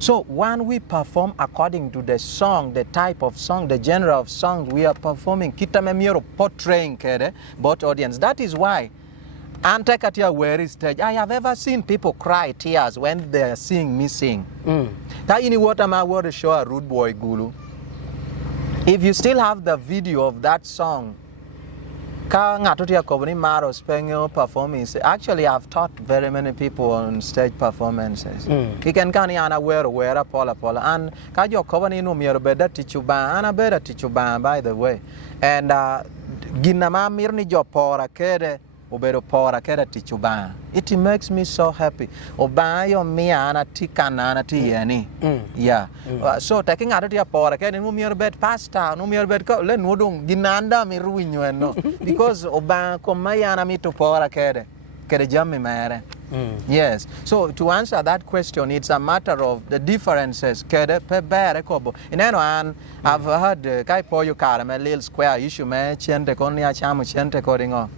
So when we perform according to the song, the type of song, the genre of song we are performing, kita memiro portraying both audience. That is why and take at your weary stage. I have ever seen people cry tears when they are seeing me sing. That you know what am I want to show a rude boy Gulu. If you still have the video of that song, MAROS performance. Actually, I've taught very many people on stage performances. You can wear pola and kajo kobani no miro beda tichuba ana beda tichuba by the way. And ginama mirni jo pora kede Obero pora kera tichuba. It makes me so happy. Obayo mia ana tikana ana tiyani. Yeah. So taking out your pora kera no mere bed pasta, no mere bed ko le nodung ginanda mi ruinyo no. Because oba komaya ana mi to pora kere jamme mere. Yes. So to answer that question, it's a matter of the differences. Kere pe bere kobo. Ineno an I've heard kai poyo karame little square issue me chente konya chamu chente koringo.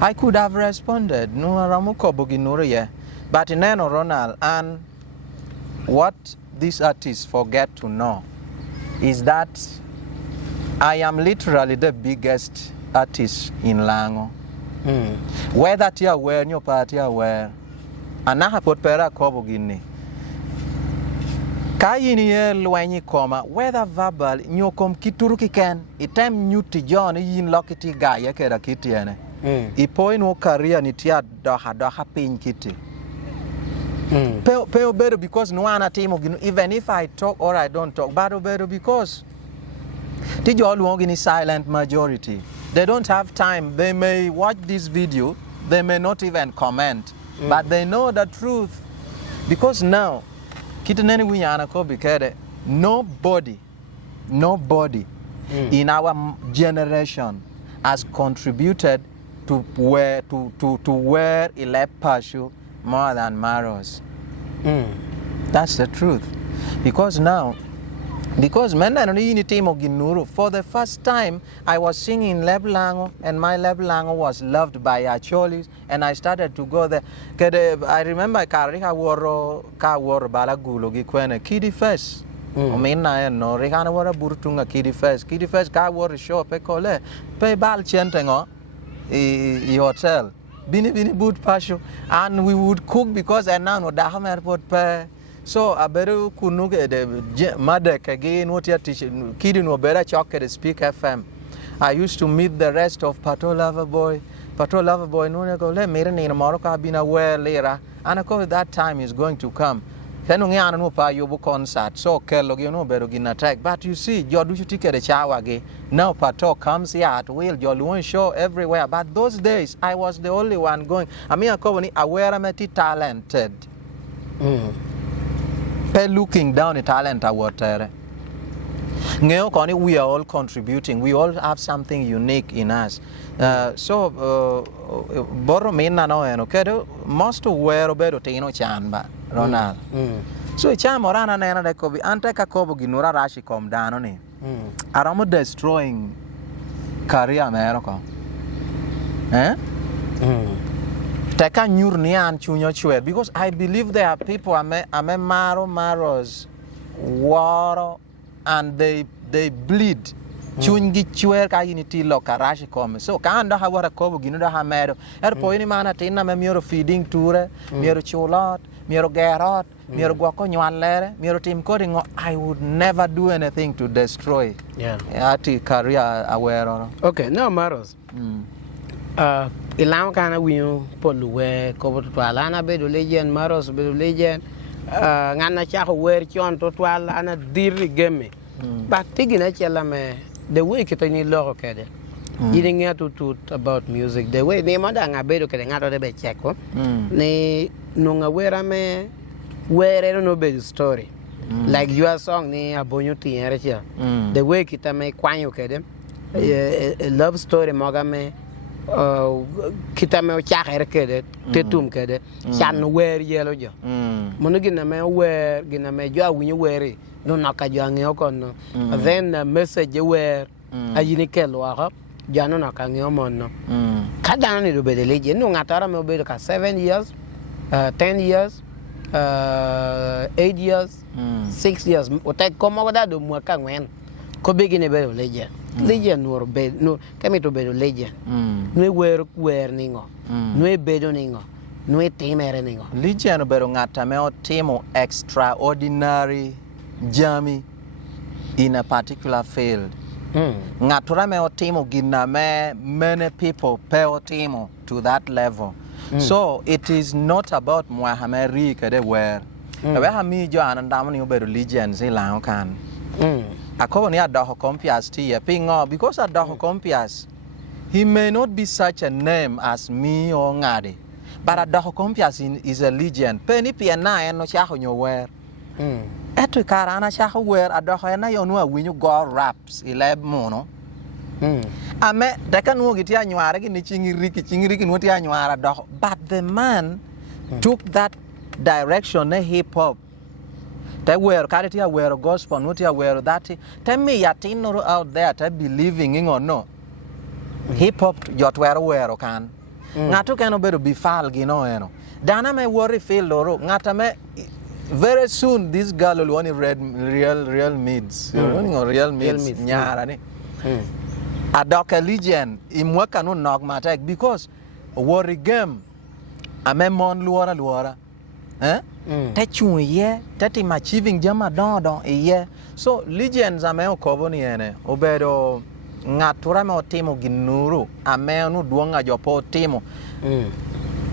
I could have responded, no Ramuko Boginuriye, but in Neno Ronald, and what these artists forget to know is that I am literally the biggest artist in Lango. Whether tia aware nyo party aware. Anaha pot pera kobo gini. Kayini ye lwenyi koma whether verbal nyokom kituru kiken item nyuti John yin lokiti gaya kera kiti ene. Ipo ino career ni tia doha pin kiti. Peo better because no one team even if I talk or I don't talk, but better because Tijo all in silent majority. They don't have time. They may watch this video, they may not even comment, but they know the truth. Because now, nobody in our generation has contributed to wear a lap shoe more than MAROS. That's the truth. Because now, for the first time, I was singing Leblango, and my Leblango was loved by Acholis, and I started to go there. I remember Karika wore Balagulo Gikwene, Kiddy Fest. Omina no, Rihana wore Burtunga Kiddy Fest. Kiddy Fest, Ka wore show, Pecole, Pay Bal Chentengo, hotel. Bini boot pasho, and we would cook because I now know Daham Airport pay. So I better kunuge the Madek again, what your teacher, kidding no better chalk at Speak FM. I used to meet the rest of Patrol Lover Boy, no go let me in Morocco, I've been aware later, and of course that time is going to come. Kenungiana no pa yobu concert, so Kellogg, you know, better get attack. But you see, your do you ticket a chawage. Now Pato comes here at will, your one show everywhere. But those days I was the only one going. I mean, I aware I'm talented. Looking down at talent water. We are all contributing. We all have something unique in us. So borrow me no okay. Most wear better tino chanba Ronald. So cham orana nena de kobi ante ka kobo ginura rashi kom down ni. Aramo destroying career America. Teka nyurni an chunyo chwe because I believe there are people ame MAROS war and they bleed. Chungi chwer ka unity loka rashi come. So ka anda ha wara kobo ginuda ha mero. Po ini mana tina me miero feeding tour, miero cholot, miero gerot, miero guako nywanlere, miero team coding. I would never do anything to destroy. Ati career aware. Okay, now MAROS. Ilang kana winyo poluwe ko twala na bedo legend MAROS bedo legend ngana cha ko wer chon to twala ana dirri gemme but tigina chela me the way kitani lo kede yiding to about music the way ne manda nga bedo kede ngato de be cheko ne no nga wera me were no be story like your song ni abonyo tiere cha the way kitame kwanyo kede a love story mogame kita me chakere kede tetum kede chan wer yelo jo mono gina me wer gina me jo awinyo were no nakajo angeo kono then message wer ayini kelo aha jano nakangeo mono kada ni do bedeleje no ngatara me obedo ka 7 years 10 years 8 years 6 years otai komo da do mwaka ngwen ko begine bedo leje legend nur be no kami to bedo legend no wer ningo no bedo ningo no timere ningo legend bedo ngata me otimo extraordinary journey in a particular field ngatura me otimo gina me many people pe otimo to that level so it is not about muhameri kede wer we ha mi jo anandam ni bedo legend se la kan Akobo ni adaho compias tiye pingo because adaho compias he may not be such a name as me or ngade but adaho compias is a legend penny piana eno chaho nyower eto karana chaho wer adaho na yonu awinyu go raps 11 mono ame deka nuo giti anyware gi ni chingiriki nuoti anywara adaho but the man took that direction hip hop. They were carrying aware of gospel, not aware that. Tell me, Yatino out there, they believing in or no. Hip hop, you're aware of can. Natu can be falgi, no. Dana may worry feel loro. Natame very soon this girl will only read real meats. Real meats. Nyarani. A doc legion, in work cannot knock my tag because worry game ame mon luora te chung ye te tim achieving jama don ye so legends ame okobo ni ene obedo ngatura me otimo ginuru ame nu duonga jopo timo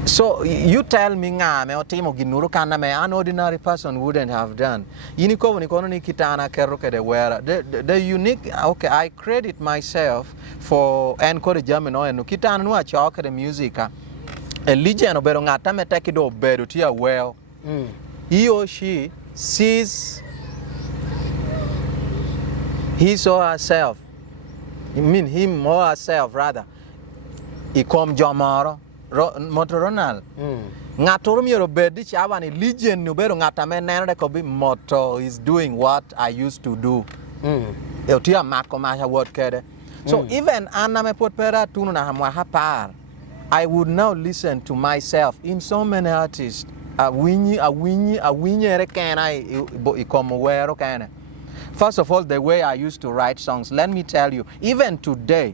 so you tell me nga me otimo ginuru kana me an ordinary person wouldn't have done yiniko ni kono ni kitana kero kede wera the unique okay I credit myself for encouragement no kitana nu achoke the music a legend obero ngata me take do bedo tia well he or she sees his or herself I mean him or herself rather he come jomaro motoronal ngatoro miero bedi chawa ni legend no bero ngata me nene ko bi moto is doing what I used to do tia mako ma word kede so even anna me pot pera tunu na hamwa hapar I would now listen to myself in so many artists a winny can I come aware can first of all the way I used to write songs let me tell you even today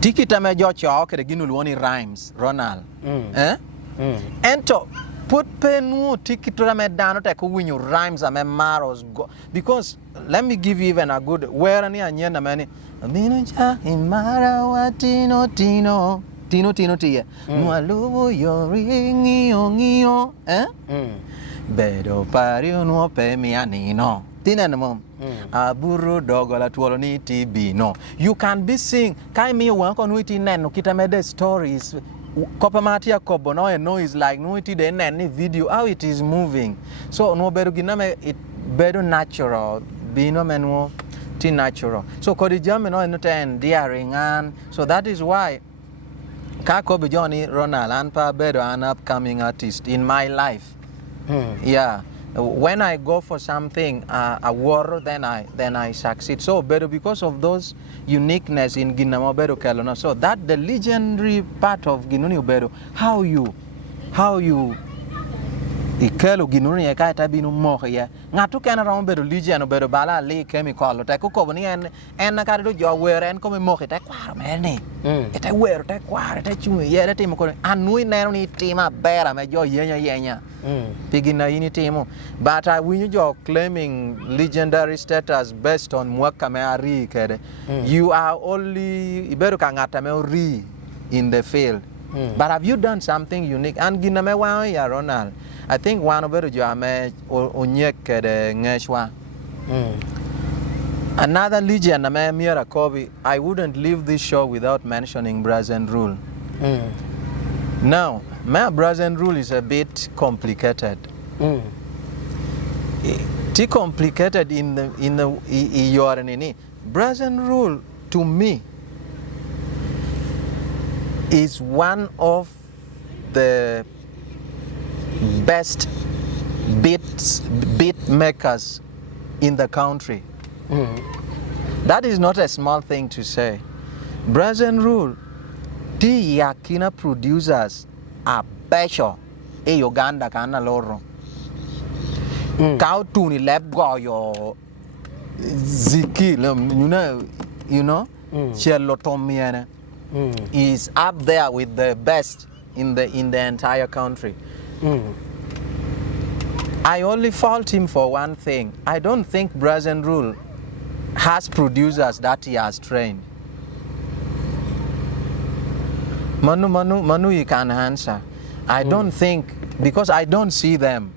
tikita me jo chok de ginu woni rhymes Ronald ento put penu tikita me dano te ko winyu rhymes ame maros go because let me give you even a good where ni anyena mani mino cha imara watino tino tiye nualubu yo ringio bedo pario no pe mi anino tinenmo aburu dogo la tuolo ni tibino you can be sing kai mi wan ko nuiti neno kitamede stories kopa matia kobo no and noise like nuiti de nen video how it is moving so no bedo giname it bedo natural bino menwo ti natural so kodi jam no no ten diaringan so that is why Kako be Johnny Ronald and pa bedo an upcoming artist in my life. Yeah. When I go for something, a war, then I succeed. So better because of those uniqueness in Ginamo Bedo Kelona. So that the legendary part of Ginuni Bedo, how you ikelo ginuni e ka tabinu mo ya ngatu kana ron bedo legion bedo bala le chemical ta ko ko ni en na ka do jo wer en ko me mo ta kwaro me ni e ta wer ta kwaro ta chu ye ta timo ko anui ne ni tima bera me jo yenya pigina ini timo but I win you claiming legendary status based on mwaka me ari kede you are only bedo ka ngata me ri in the field but have you done something unique and giname wa ya Ronald I think one of the jame onyek de ngeshwa. Another legend ame Mira Kobe. I wouldn't leave this show without mentioning Brazen Rule. Now, my Brazen Rule is a bit complicated. It's complicated in the your nini. Brazen Rule to me is one of the best beat makers in the country. That is not a small thing to say. Brazen Rule, the yakina producers are special. E Uganda kana loro. Kau tuni lab go yo ziki, you know, Chelotomiana is up there with the best in the entire country. I only fault him for one thing. I don't think Brazen Rule has producers that he has trained. Manu, you can answer. I don't think, because I don't see them.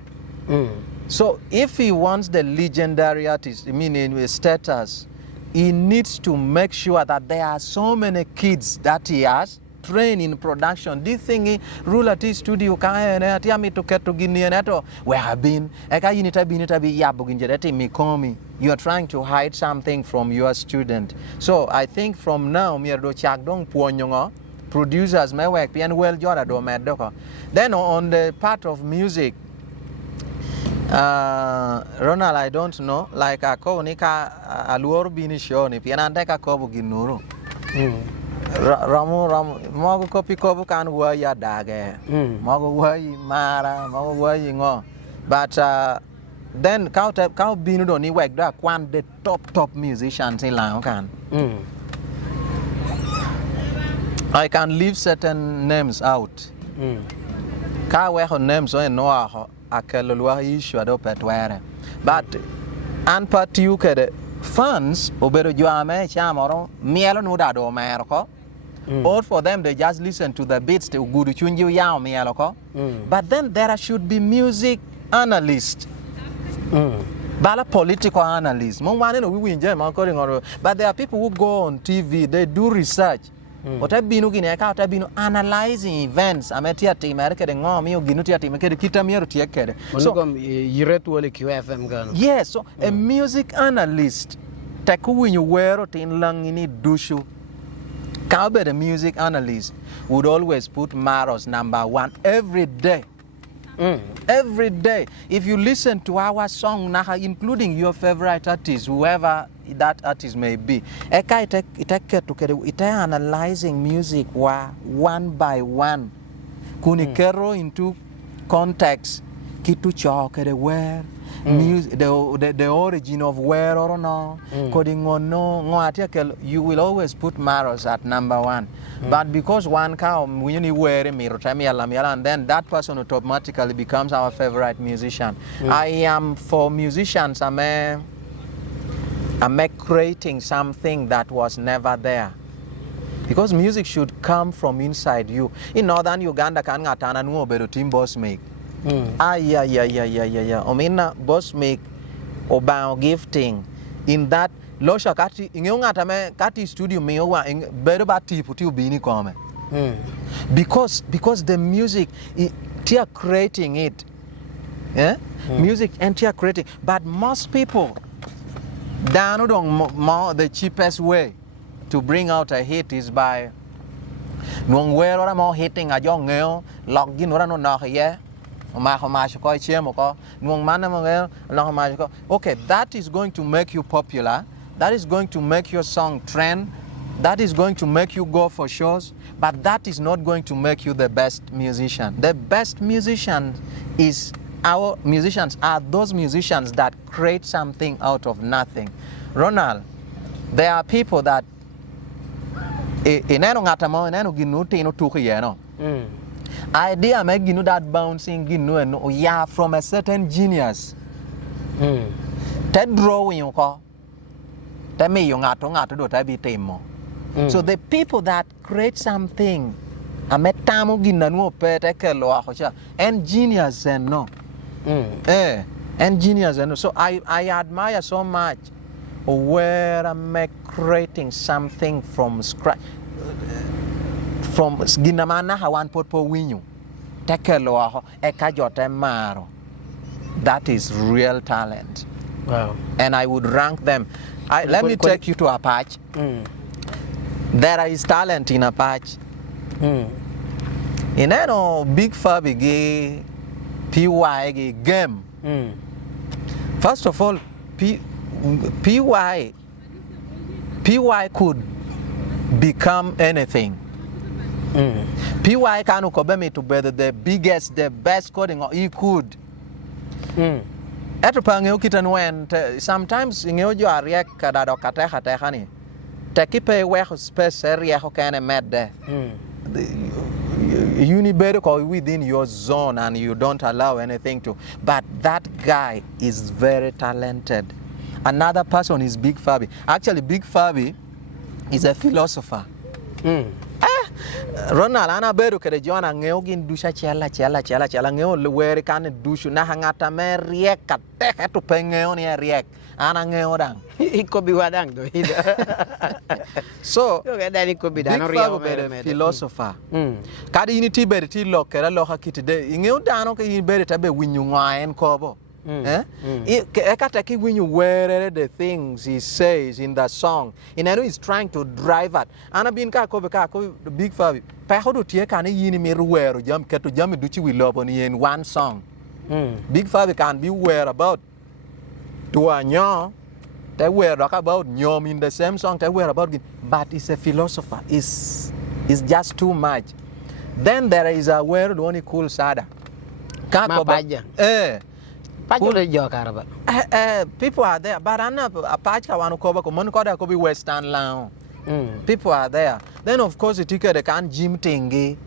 So if he wants the legendary artist, I mean in status, he needs to make sure that there are so many kids that he has train in production. This thing Rule at studio kaya ati ami to keto gini neto we have been eka yinita bi yabu ginjereti mikomi. You are trying to hide something from your student. So I think from now mi do chak dong puonyongo producers may work pian well jora do medoko. Then on the part of music, Ronald, I don't know, like a konika aluor bini show ni pian andeka kobu ginuru. Ramu mogo kopi kobu kan wa ya dage mogo wa mara mogo wa ngo but then count binu do ni work da kwan the top musicians in la kan I can leave certain names out. Ka we ho names o no a akelo lwa issue ado petwere. But an patiu kede fans obero juame chamoro mielo no da do merko. Or for them they just listen to the beats to guru chunji yao mielo ko. But then there should be music analyst. Bala political analyst. But there are people who go on TV, they do research. What I've been looking at, I've been analyzing events. I'm at the America, the Ngomi, Ginutia, Kitamir, Tiakere. So, yes, so a music analyst, Taku in you wear in Langini Dushu. Cowbed, a music analyst, would always put MAROS #1 every day. Every day. If you listen to our song, including your favorite artist, whoever that artist may be, it analyzing music one by one. Kunikero into context. Kitu chokere where music, the origin of where or no, coding or no, you will always put MAROS at #1. But because one cow, we only wear and then that person automatically becomes our favorite musician. I am for musicians, I'm creating something that was never there. Because music should come from inside you. In northern Uganda, can ngatana nuo bedo team boss make. Omina boss make about gifting in that losha kati ingata me kati studio me wa bedo ba tipo ti ubini come. Because the music they creating it. Yeah? Music and they creating, but most people down more the cheapest way to bring out a hit is by nongwero more hitting a young girl login or no yeah. Okay, that is going to make you popular. That is going to make your song trend. That is going to make you go for shows. But that is not going to make you the best musician. The best musician is our musicians are those musicians that create something out of nothing. Ronald, there are people that idea make you know that bouncing you know and yeah from a certain genius. That drawing you call that me you ngato do that be temo. So the people that create something a metamo ginanu pete kelo and genius and no. And genius and so I admire so much where I'm creating something from scratch. From ginamana hawan potpo winyu tekelo ekajote maro. That is real talent. Wow. And I would rank them. Let me take you to Apache. There is talent in Apache. In big Fabi PY game. First of all, PY could become anything. PY can me to be the biggest, the best coding he could. Sometimes in your react kadado katehani. Takipe we space area who can met there. You need better call within your zone and you don't allow anything to. But that guy is very talented. Another person is Big Fabi. Actually, Big Fabi is a philosopher. Ronald ana beru kede jona ngeogin dusha chela ngeo were kan dushu na hangata me riek kateke to pengeo ni riek ana ngeo dang Iko bi wadang do so Big philosopher kadi ini ti beri ti lokera loha kitide ngeo dano ke ini beri tabe winyu ngaen kobo when you wear the things he says in that song, and I know he's trying to drive at. Ana bin ka Big Fabi. Pa how do tie kan yini me ruwer jam keto jam duchi we love on in one song. Big Fabi can be aware about to anyo. They were about nyom in the same song. They were about, but it's a philosopher. It's just too much. Then there is a word one cool sada. People are there, but I'm not a patch. I want to cover Western Lao. People are there. Then of course it they can gym tingy.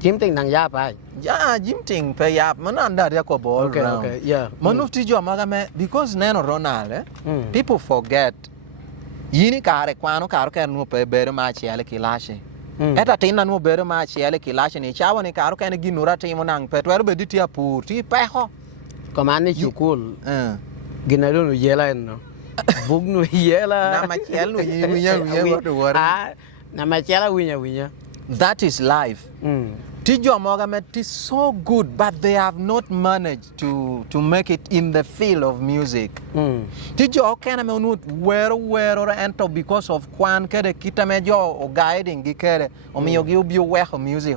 Chim ting nang ya pai. Yeah, gym ting pay up. Man under the ball Okay, round. okay, yeah. Manufti jo magame because neno Ronald. People forget. Yini kare kwano karo kan no pe bere ma chiele kilashe. Eta tina no bere ma chiele kilashe ni chawa ni karo kan ginura timo nang pe twer be ditia pur ti pe ho. Komani chukul. Ginalo no yela no. Bug no yela. Na ma chiele no yinya to worry. Ah, na ma chiele winya. That is life. Tijo Mogamet is so good, but they have not managed to make it in the field of music. Tijo Kenamut where enter because of Kwan Kede Kitamejo or guiding Gikere or Miyogi work of music.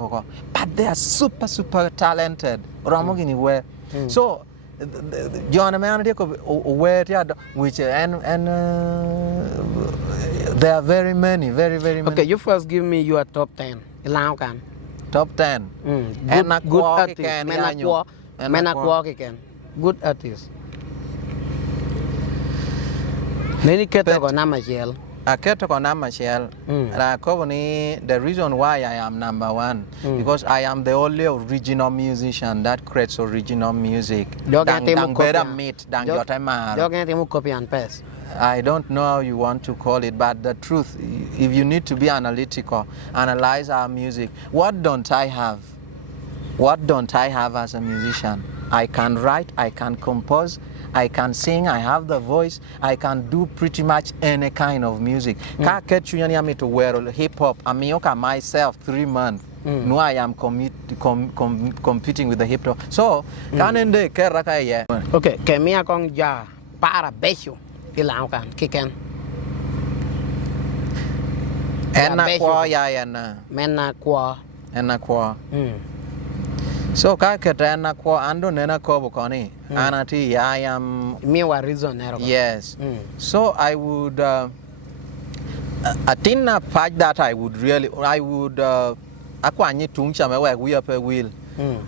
But they are super talented. Ramogini where. So John America where which and there are very many. Okay, you first give me your top 10. Ilaukan. Top 10. Good artist. Menakwa can. Good artist. Nini keta ko nama shell. I kept on Michelle. The reason why I am number one because I am the only original musician that creates original music. I don't know how you want to call it, but the truth, if you need to be analytical, analyze our music. What don't I have? What don't I have as a musician? I can write, I can compose, I can sing, I have the voice, I can do pretty much any kind of music. Ka catch you to wear hip hop. I mean, myself 3 months. No, I am competing with the hip hop. So, can ende keraka ye. Okay, kemia kong ja para besyo ilaukan kiken. Enakwa ya yana. Menakwa. Enakwa. So kaketana kwa ando nena ko bokoni anati I am me wa reason ero. Yes. So I would atina patch that I would akwanyi tungcha me work we up a will.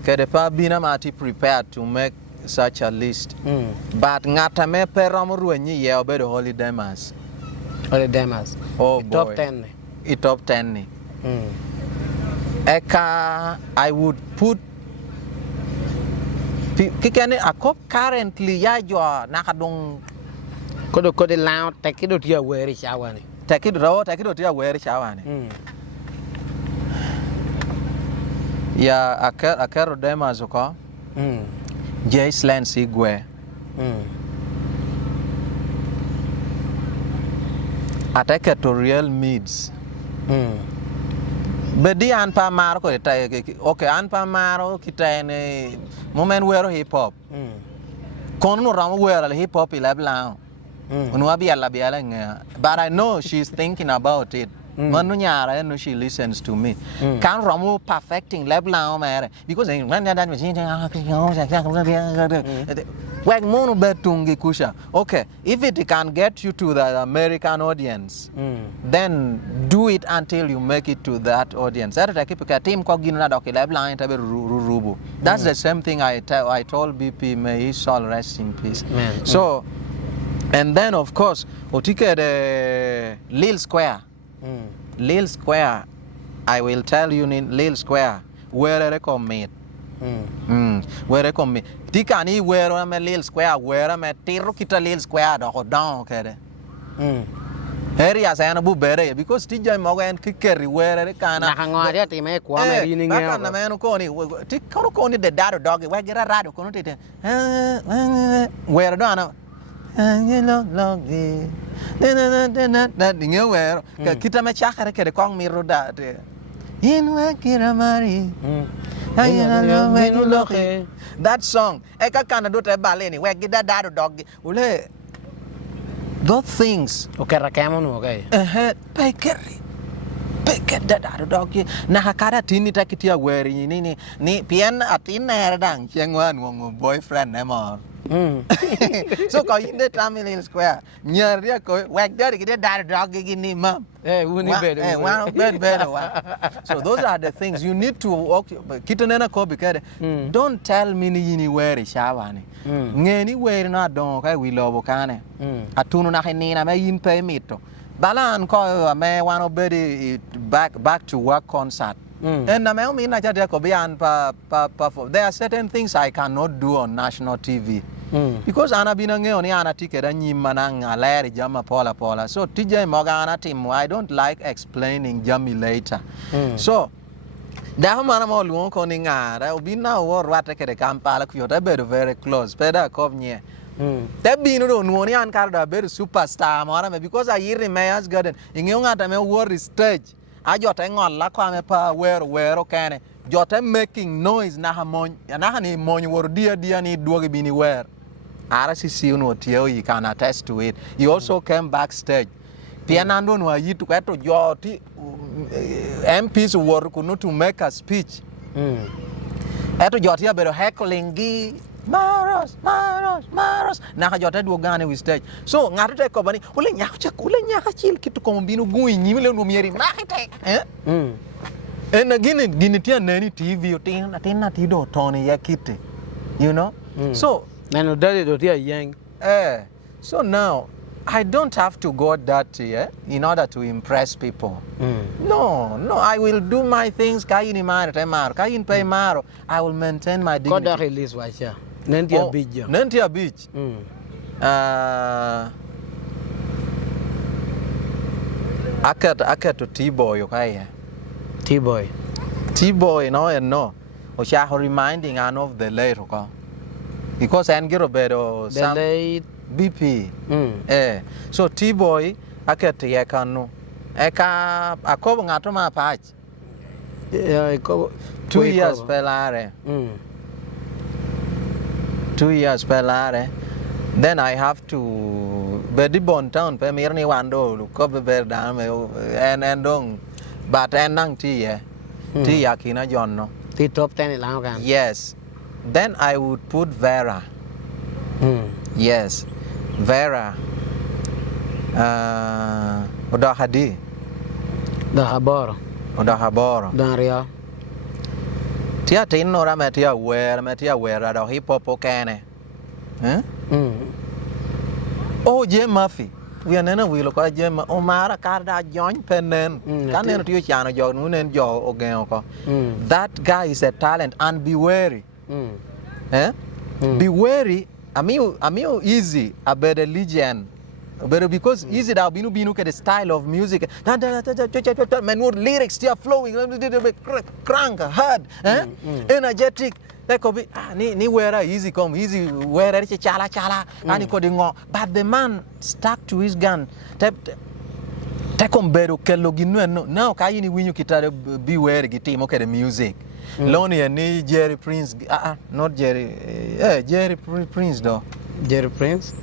Kedepa bina mati prepared to make such a list. But ngata me peramuru enyi ye obedo holiday mass. Holiday mass. Oh, top 10. It top 10 ni. Eka I would put kikane akop currently ya jo nakadong kodo lao takido tia weri shawani takido tia weri shawani ya akero dema zoko Jaisland Sigwe atake to real needs Bedi an pa maro ko okay an pa maro kita ne moment wero hip hop kono no ram wero hip hop ilabla unwa biala nga but I know she's thinking about it manu nyara no she listens to me kan ramu perfecting labla mere because when that machine Wang mono betungi kusha. Okay, if it can get you to the American audience, then do it until you make it to that audience. That's the same thing I told BP, may his soul rest in peace. So, and then of course, otike the Lil Square. Lil Square, I will tell you in Lil Square, where I recommend. Where I come Tikani where I'm a Lil Square, where I'm a Tirokita Lil Square, or down, okay. Areas I am bere because TJ Morgan Kikeri, where I can. Nakangaria to make one meaning. The man who call it, Tikoni the dad dog, where get a rado, where Donna. You know, long that you where Kitamachaka, the Kong Miro that in Wakiramari. That song, Eka kana do te baleni, where get that dog, ule those things. Okay, Rakamon, okay. Peket that dog. Nahakara tini takitia wearing ni pian at in Erdang, Changwan, boyfriend, Emma. So call in the Tamil Square. Near whack there, get that dog in him, mum. So those are the things you need to walk. Kitanena Kobikade. Don't tell me anywhere Shavani. Anywhere not don't I will love Cane. Atuna Nina may in pay mito. Balan ko me one obedi back to work concert. And I mean there are certain things I cannot do on national TV. Because ana binange oni ana ticket anyi manang aleri jama pola. So TJ Morgana team I don't like explaining jami later. So Daho mana mo luon ko ni ngara ubi na wo rwata kede Kampala ku yota bedo very close peda kovnye. Te binu do nuoni an karda bedo superstar mora me because I hear in Mayor's Garden ingeunga ta me war stage. I jota ngol la kwa me pa wero kene jota making noise na hamon na hani mon wor dia ni duogi bini wer RCC no tio you can attest to it. You also came backstage pianando no yitu kweto joti MPs wor kuno to make a speech eto joti abero heckling gi Maros na jota duogane with stage so ngato te ko bani ule nyaka chil kitu ko mbinu gui nyimile no mieri nakite and gini tia nani TV otin na tido toni yakite you know so nano dali do tia yang so now I don't have to go dirty in order to impress people. No, I will do my things. Kayin pay maro. I will maintain my dignity. Koda release wacha. Nentia beach. Nentia beach. Akat to T-boy okay. T-boy no. Osha reminding an of the late okay. Because I get a better the late BP. So T-boy akat yakano. Eka akobo ngato ma patch. 2 years pelare. 2 years pelare. Then I have to bedi bon town pe mirni wando ko be down and dong but nang ti yakina jonno. Ti top 10 lang kan. Yes. Then I would put Vera. Yes. Vera. Udah hadi. Dah habor. Dan ria. Tia tin ora metia wear ada hip hop okene. Oh je Murphy. We nena we lo ka je o mara karda join penen. Kanen tiu chano jo nunen jo ogen ko. That guy is a talent and be wary. Be wary. Amiu easy a better legend. But because easy da binu ke the style of music man more lyrics still flowing crank hard energetic that could be ni where easy come easy where chala ani ko dingo but the man stuck to his gun te kombero kello ginu now kayini winyu kitare be where gitimo ke the music Lonnie ni Jerry Prince not Jerry Jerry Prince though Jerry Prince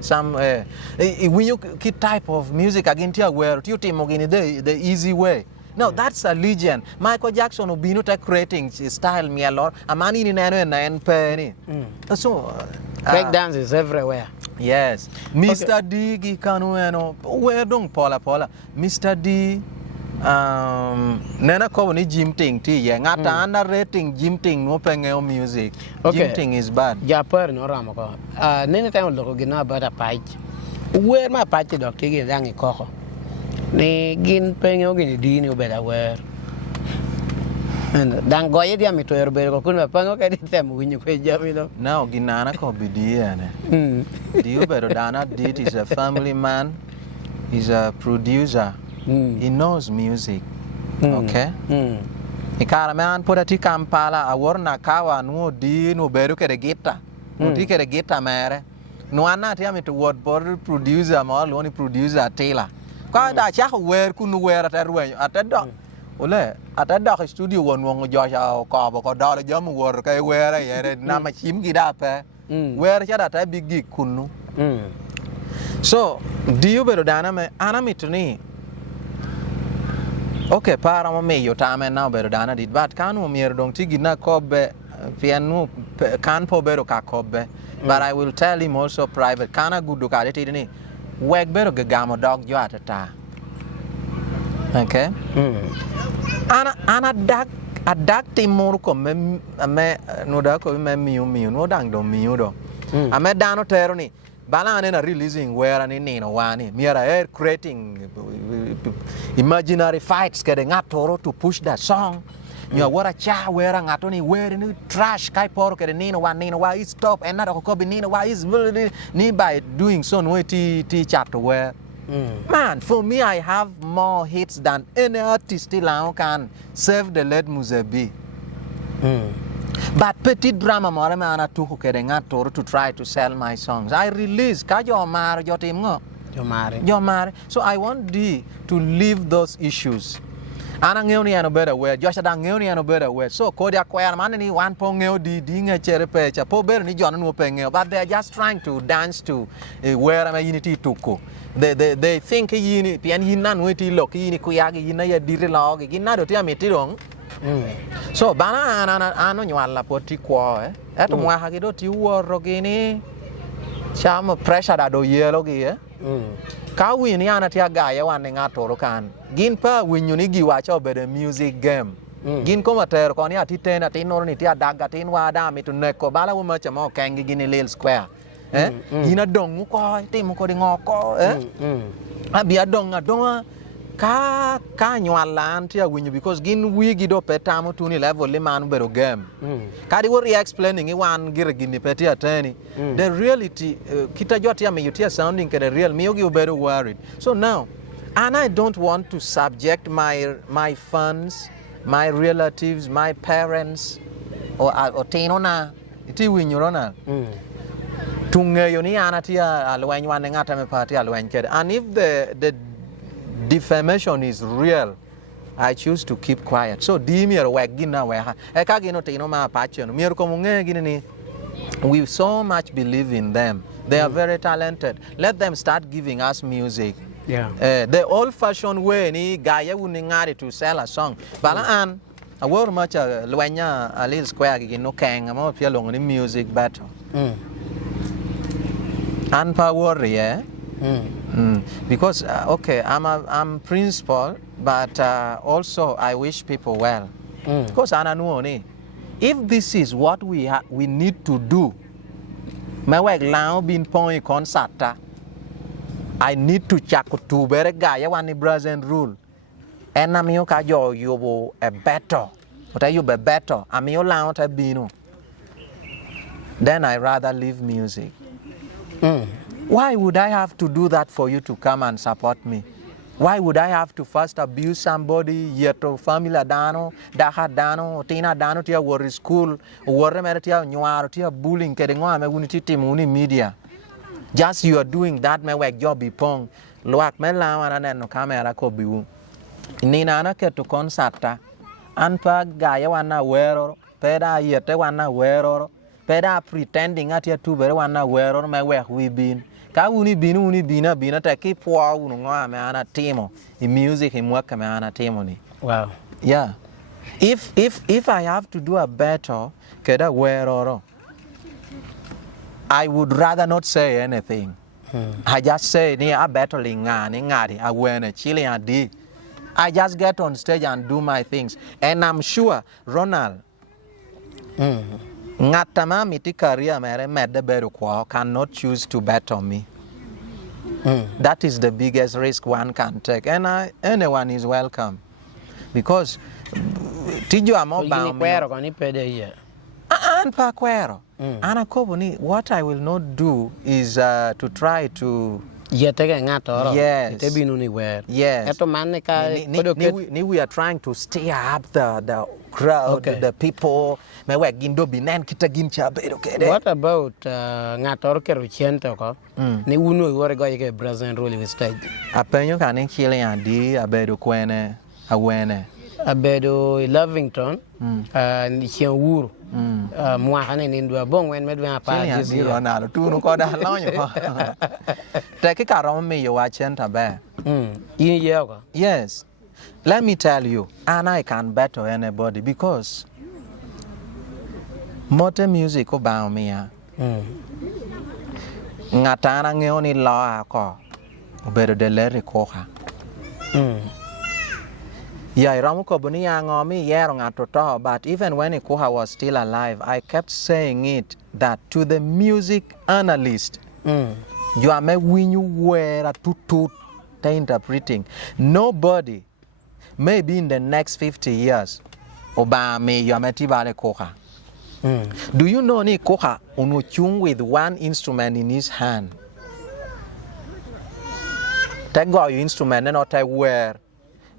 some when you kid type of music again where you timo gini the easy way no that's a legend Michael Jackson obino ta creating style me a lot amani ni nano na penny so break dance is everywhere yes Mr. D gi kanueno where dong pola Mr. D nena ko ni gym ting ti ye ngata under rating gym ting no pengeo music gym ting is bad Japer no ramo ko nene tayo loko gina bada page where ma page dok tigi dangi koko ni gin pengeo gini di ni ubeda where dan goye dia mi to yerbe ko kun pa no kedi tem winyu ko jami no now ginana ko bidiene di ubero dana dit is a family man, he's a producer. He knows music. Okay? Ikara man put ati Kampala aworna kawa no di no beru ke gita. No ti ke gita mere. No ana ti ami to word board producer ma lo ni producer Taylor. Ka da cha wer kunu wer atarwe atado. Ole atado studio won won jo cha ko da jam wor ke wer ye na ma chim gi da pe. Wer cha da ta big gig kunu. So, do you better dana me anami to ni okay, para mo meyo tame na bero dana dit but kanu mier dong tigi na kobe pianu kan po bero ka kobe but I will tell him also private kana gudu ka de ni weg bero gamo dog jo atata okay ana dak timur ko me no da ko me miu no dang do miu do ame dano tero ni Balana releasing where and in one. Mira creating imaginary fights getting at Toro to push that song. You what a cha wearing at only wearing trash kai pork at Nina why is stop and not a copy Nina why is really by doing so no tea chat to wear. Man, for me I have more hits than any artist still can save the late Muzebi. But petit drama more man to to try to sell my songs. I release Kajo Mar Jotim. So I want thee to leave those issues. Anangoni and a better way, Josh Dangoni and a better way. So Kodia Quair Manani, one pongeo, di dinga cherepecha, po berni John Wopengeo, but they're just trying to dance to where am I unity to go. They think he pian hinan witty look, in Kuyagi, in a dirilog, in Nadotia metirong. So Bana Ano you are la potiqua, at Mwahagidot, you were Rogini, Cham pressure that do yellow gear. Kawi ni anatia gaya wane ngato kan. Gin pa winyuni giwacho bede music game. Gin ko mater ko ni atitena tinor ni tia daga tin wada mi to neko bala wo macha mo kangi gini lil square. Gina dong ko tim ko di ngoko abi adong adonga ka nywalan tia winyu because gin wigi do petamo tuni level le man bero game. Kadi wo explaining I wan gir gini peti ateni. The reality kita jotia me yutia sounding ke the real me you better worried. So now and I don't want to subject my fans, my relatives, my parents or tenona iti winyurona. Tunge yoni anatia alwen wan ngata me party alwen ked. And if the defamation is real, I choose to keep quiet. So di mir wagina we ha. E ka gino te no ma pacho no. Mir ko munge gini we so much believe in them. They are very talented. Let them start giving us music. Yeah. The old-fashioned way ni gaya uningari to sell a song. Balaan a word much a luenya a little square gino kang amo pia long ni music battle. Unpower yeah. Because okay, I'm principal, but also I wish people well. Because ananuoni, if this is what we need to do, my work now being point concert. I need to check to better guy one present rule. And I'm you a better. What are you be better? I'm you loud a bino. Then I rather leave music. Why would I have to do that for you to come and support me? Why would I have to first abuse somebody, yet family dano, daha dano, tina dano tia worry school, worry meritia, nyuar tia bullying, kedingo ame unity team uni media. Just you are doing that my work job bipong. Luak me lawan anen no camera ko biu. Nina na ke to concerta. Anpa gaya wana wero, peda yete wana wero, peda pretending at ya tu bere wana wero my work we been. Ka uni bina te ki poa unu nga me ana temo. In music him work me ana temo ni. Wow. Yeah. If I have to do a better, keda wero. I would rather not say anything. I just say, I battling ngari, I win a chili and di. I just get on stage and do my things. And I'm sure, Ronald, ngatama miti career mere medde beru kwa cannot choose to bet on me. That is the biggest risk one can take. And anyone is welcome. Because tijo amo ba what I will not do is to try to yes. We are trying to stir up the crowd, okay. The people. What about ngator keruchento ko? Ni uno iwore go yeke Brazilian rule with stage. Apenyo kane chile andi abedo kwene awene. Abedo Lovington ni chienwuru. Mwahane ni ndwa bong wen medwa pa jisi Ronaldo tu no ko da lonyo. Take karom me yo achenta be. Yes. Let me tell you, and I can better anybody because mote music about me. Ngatana ngeoni law ko. Better de leri ko ha. Yeah, Ramuko Bunia Ngomi Yerong, but even when Ikuha was still alive, I kept saying it that to the music analyst, You are me when you wear a tutu interpreting. Nobody, maybe in the next 50 years, Obama, you are metibale koha. Do you know ni koha uno chung with one instrument in his hand? Take your instrument and not wear,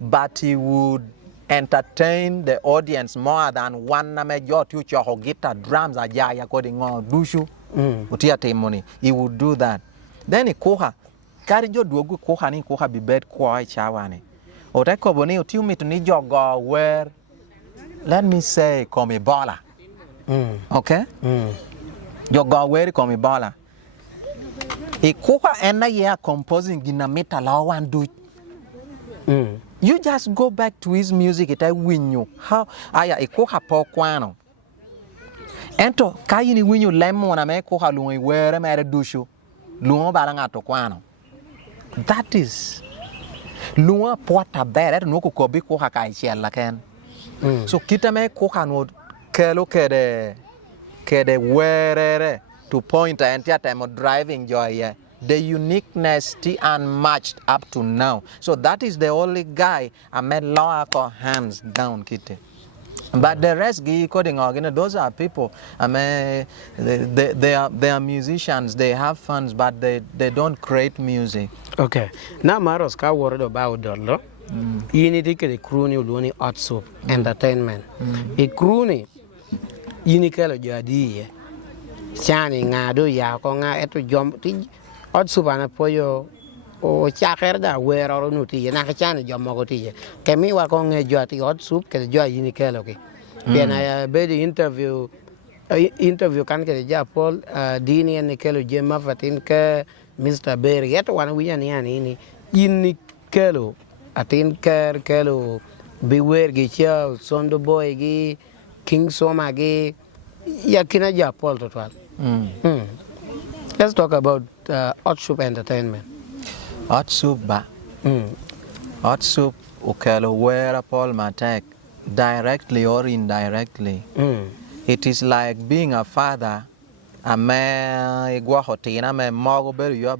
but he would entertain the audience more than one major teacher or guitar, drums, a jaya according on dushu. Utia temoni. He would do that. Then he koha. Carry your dogu koha ni koha be bed kwai chawani. O take koboni utiu me to need your go where, let me say, come bola. Okay? Your go where come bola. E koha ena year composing ginamita lawan do. You just go back to his music, it I win you. How aya e koha po kwano. Ento kayi ni win you lemon na me koha lungi where mere dushu. Lungo balanga to kwano. That is lunga porta bere no ko kobi koha kai chiella ken. So kita me koha no kelo kede where to point and time of driving joy. The uniqueness unmatched up to now. So that is the only guy I made lower hands down kitty. But the rest coding organ, those are people. I mean, they are musicians. They have fun, but they don't create music. Okay. Now Maros ka worried about dollar. You need to get a crony luni hot soup entertainment. A crony. You need to get a idea. Shining ngado ya ko nga eto jom ti hot soup ana poyo o chakerda where or nuti na ka chane jom mo ti ke mi wa ko nge jo ti hot soup ke jo yini kelo ke bien I be the interview kan ke ja Paul dini en kelo je ma fatin ke Mr. Berry yet wan wi yani ni yini kelo atin ker kelo beware gi cha sondo boy gi king soma gi yakina ja Paul total. Let's talk about hot soup entertainment. Hot soup ba. Hot soup ukelo where Paul Matek directly or indirectly. It is like being a father. A man igwa hotina me mogo beru your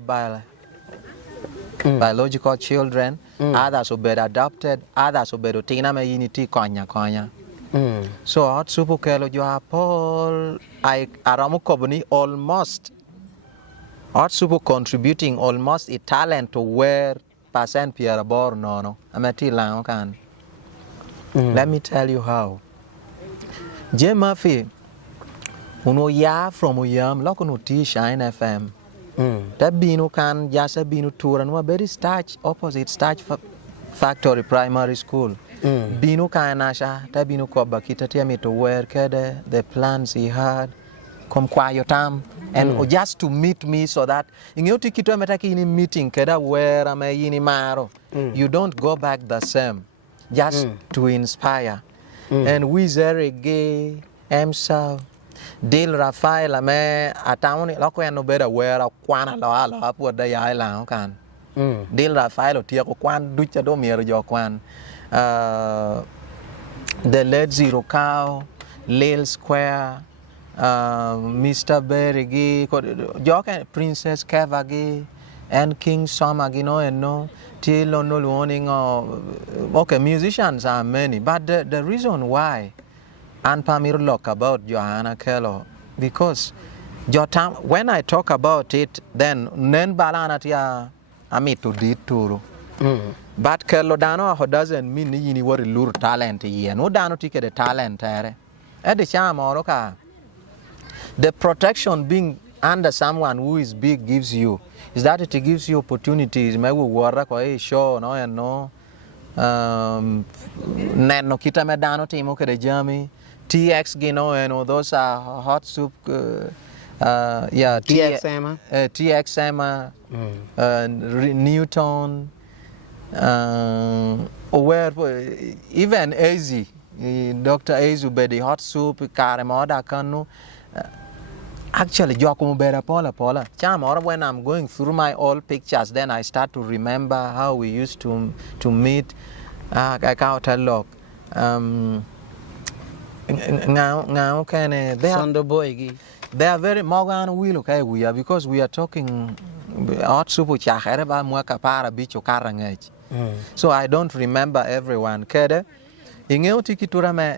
biological children. Others will be adopted. Others will be rotina me unity konya. So hot soup ukelo jo Paul I aramu kobuni almost hot soup contributing almost a talent to where percent Pierre Bor no. Amati lang kan. Let me tell you how. J Murphy uno ya from uyam lokono T Shine FM. That binu kan jasa binu touran wa very starch opposite starch factory primary school. Binu kanasha ta binu ko bakita tia me to where kede the plans he had come quiet time and just to meet me so that in your ticket in meeting keda where am I in maro you don't go back the same just to inspire and we gay emsa Dil Rafael ame atawni lako ya no better where kwana la apu da ya la kan Dil Rafael otia ko kwan ducha do mier jo kwan the Led Zero Cow, Lil Square, Mr. Berry, Princess Kevagi, and King Somagi, no, Till on no warning. Okay, musicians are many, but the reason why and Pamir look about Johanna Kello, because your time, when I talk about it, then Nen Balanatia Ami to did too. But Kello Dano doesn't mean you need lure talent here. No Dano take the talent. At the charm or the protection being under someone who is big gives you is that it gives you opportunities. Maybe work or a show, no and no. Nano kita me Dano team okay the Jeremy. TX Gino and those are hot soup. Yeah, TXM, Newton. Where even Azy, Dr. Azy be the hot soup, Karamoda Kanu. Actually, Giacomo Bera Paula. Cham, when I'm going through my old pictures, then I start to remember how we used to meet. I can't look. Now can they are very Morgan will okay we are because we are talking hot soup chakere ba mwaka para bicho karangech. So I don't remember everyone. Kede ingeo tikitura me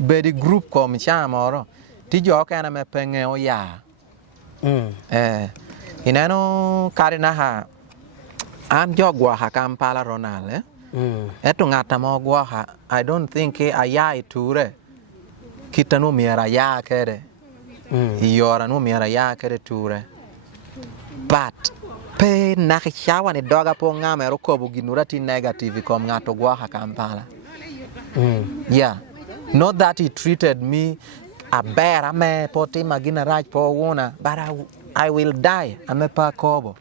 bedi group kom chamoro ti jo kana me penge o ya. Inano karina ha an jogwa ha Kampala Ronald eto ngata mo gwa ha I don't think aya iture kitanu miera ya kede yora no miera ya kede ture but pe nakishawa ni doga po ngame rokobu ginura ti negative kom ngato gwa ha Kampala. Yeah, not that he treated me a bear ame poti magina raj po wona but I will die ame pa kobo.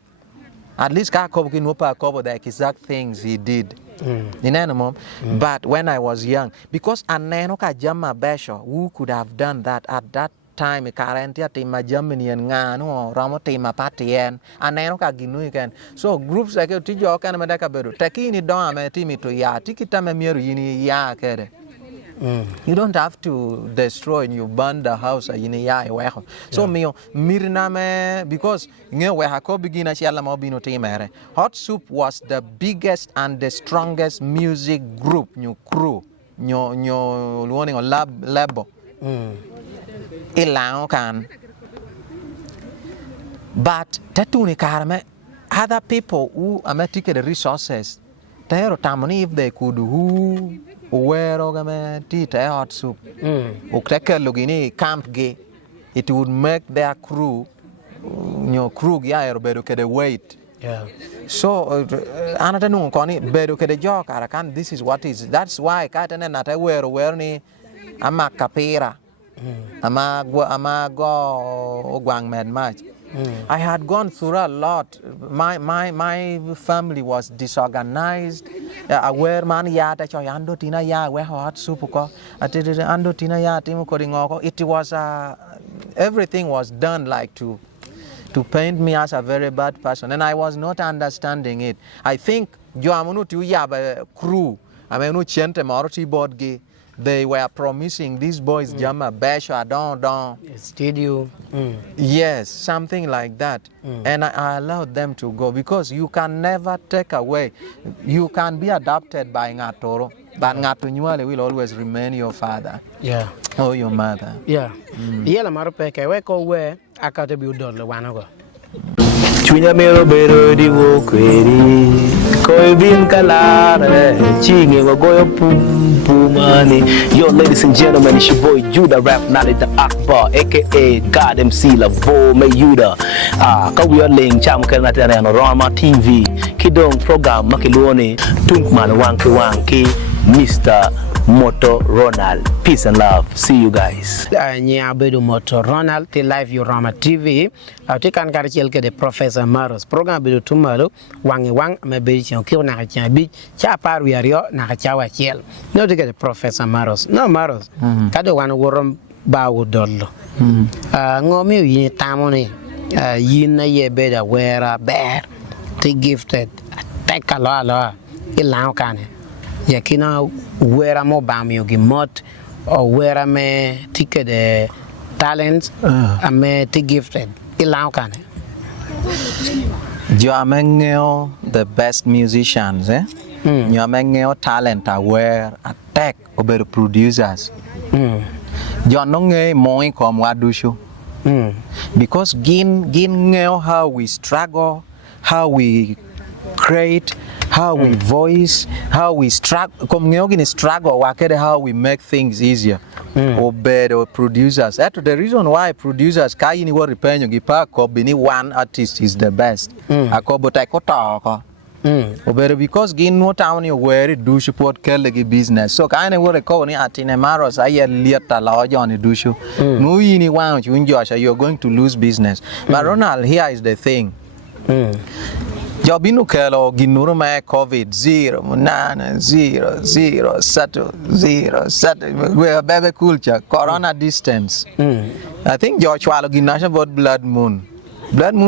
At least ka kobo kinu pa kobo the exact things he did. But when I was young, because aneno ka jama besho, who could have done that at that time? Karentia tima Germany and ngano ramo tima patien aneno ka ginu ken. So groups like tijo kana medaka beru takini don ame timi to ya tikita me mieru yini ya kere. You don't have to destroy and you burn the house yini ya weho. So mio mirna me because nge we hako begina chiala mo bino timere. Hot Soup was the biggest and the strongest music group new crew nyo luoning o labo. Ilang kan. But tatuni karame other people who take the resources. Tero tamoni if they could who wero game tita Hot Soup. Ukteke lugini camp ge. It would make their crew crew ya bedo kede wait. Yeah. So anata nung koni bedo kede jo karakan this is what is. That's why katene nata wero ni ama kapira. Ama go Wang man match. I had gone through a lot. My family was disorganized. Aware man ya ta cho ando tina ya we Hot Soup ko atiri ando tina ya timu ko ringoko. It was everything was done like to paint me as a very bad person, and I was not understanding it. I think jo amunu tu ya ba crew amenu chente maroti board ge. They were promising these boys jama basha don Studio. Yes, something like that. And I allowed them to go because you can never take away. You can be adopted by Ngatoro, but Ngatunyuale will always remain your father. Yeah. Or your mother. Yeah. Yela maropeke we ko we akate bi udol wanago. Chunya mero bero di wo kweri Koi bin kalare Chinge wa goyo pum pumani. Yo ladies and gentlemen, it's your boy Judah Rap Nadi the Akbar aka God MC Lavo Mayuda. Kawiya ling cham kana tena no Rama TV Kidong program makiluoni Tungmalo Wang Mr. Moto Ronald. Peace and love. See you guys. Nya bedo Moto Ronald ti live you Rama TV. Ati kan kar chel ke de Professor Maros. Program bedo Tungmalo Wang me bedo chen ki na cha bi cha par wi ario na cha wa chel. No de ke Professor Maros. No Maros. Kado wan worom ba wo dollo. Ngomi yi tamoni. Yin na ye bedo wera bear. Ti gifted. Take a lot. Ilang kane. Yakina wera mo bam yogi mot or wera me tike de talents ame ti gifted ilang kane. You are the best musicians, eh? You are talent aware attack over producers. You are not more come wadushu. Because gin how we struggle, how we create, how we voice, how we struggle, how we make things easier. Or better producers. That's the reason why producers can't even one artist is the best. Because gain no town you where do support Kelly business. So kind of what call at in MAROS I let allow Johnny do show. No you want you Josh, you're going to lose business. But Ronald, here is the thing. Jobinu kelo ginuru ma COVID 0 9 0 0 7 0 7 we are baby culture corona distance. I think George walo ginasha about blood moon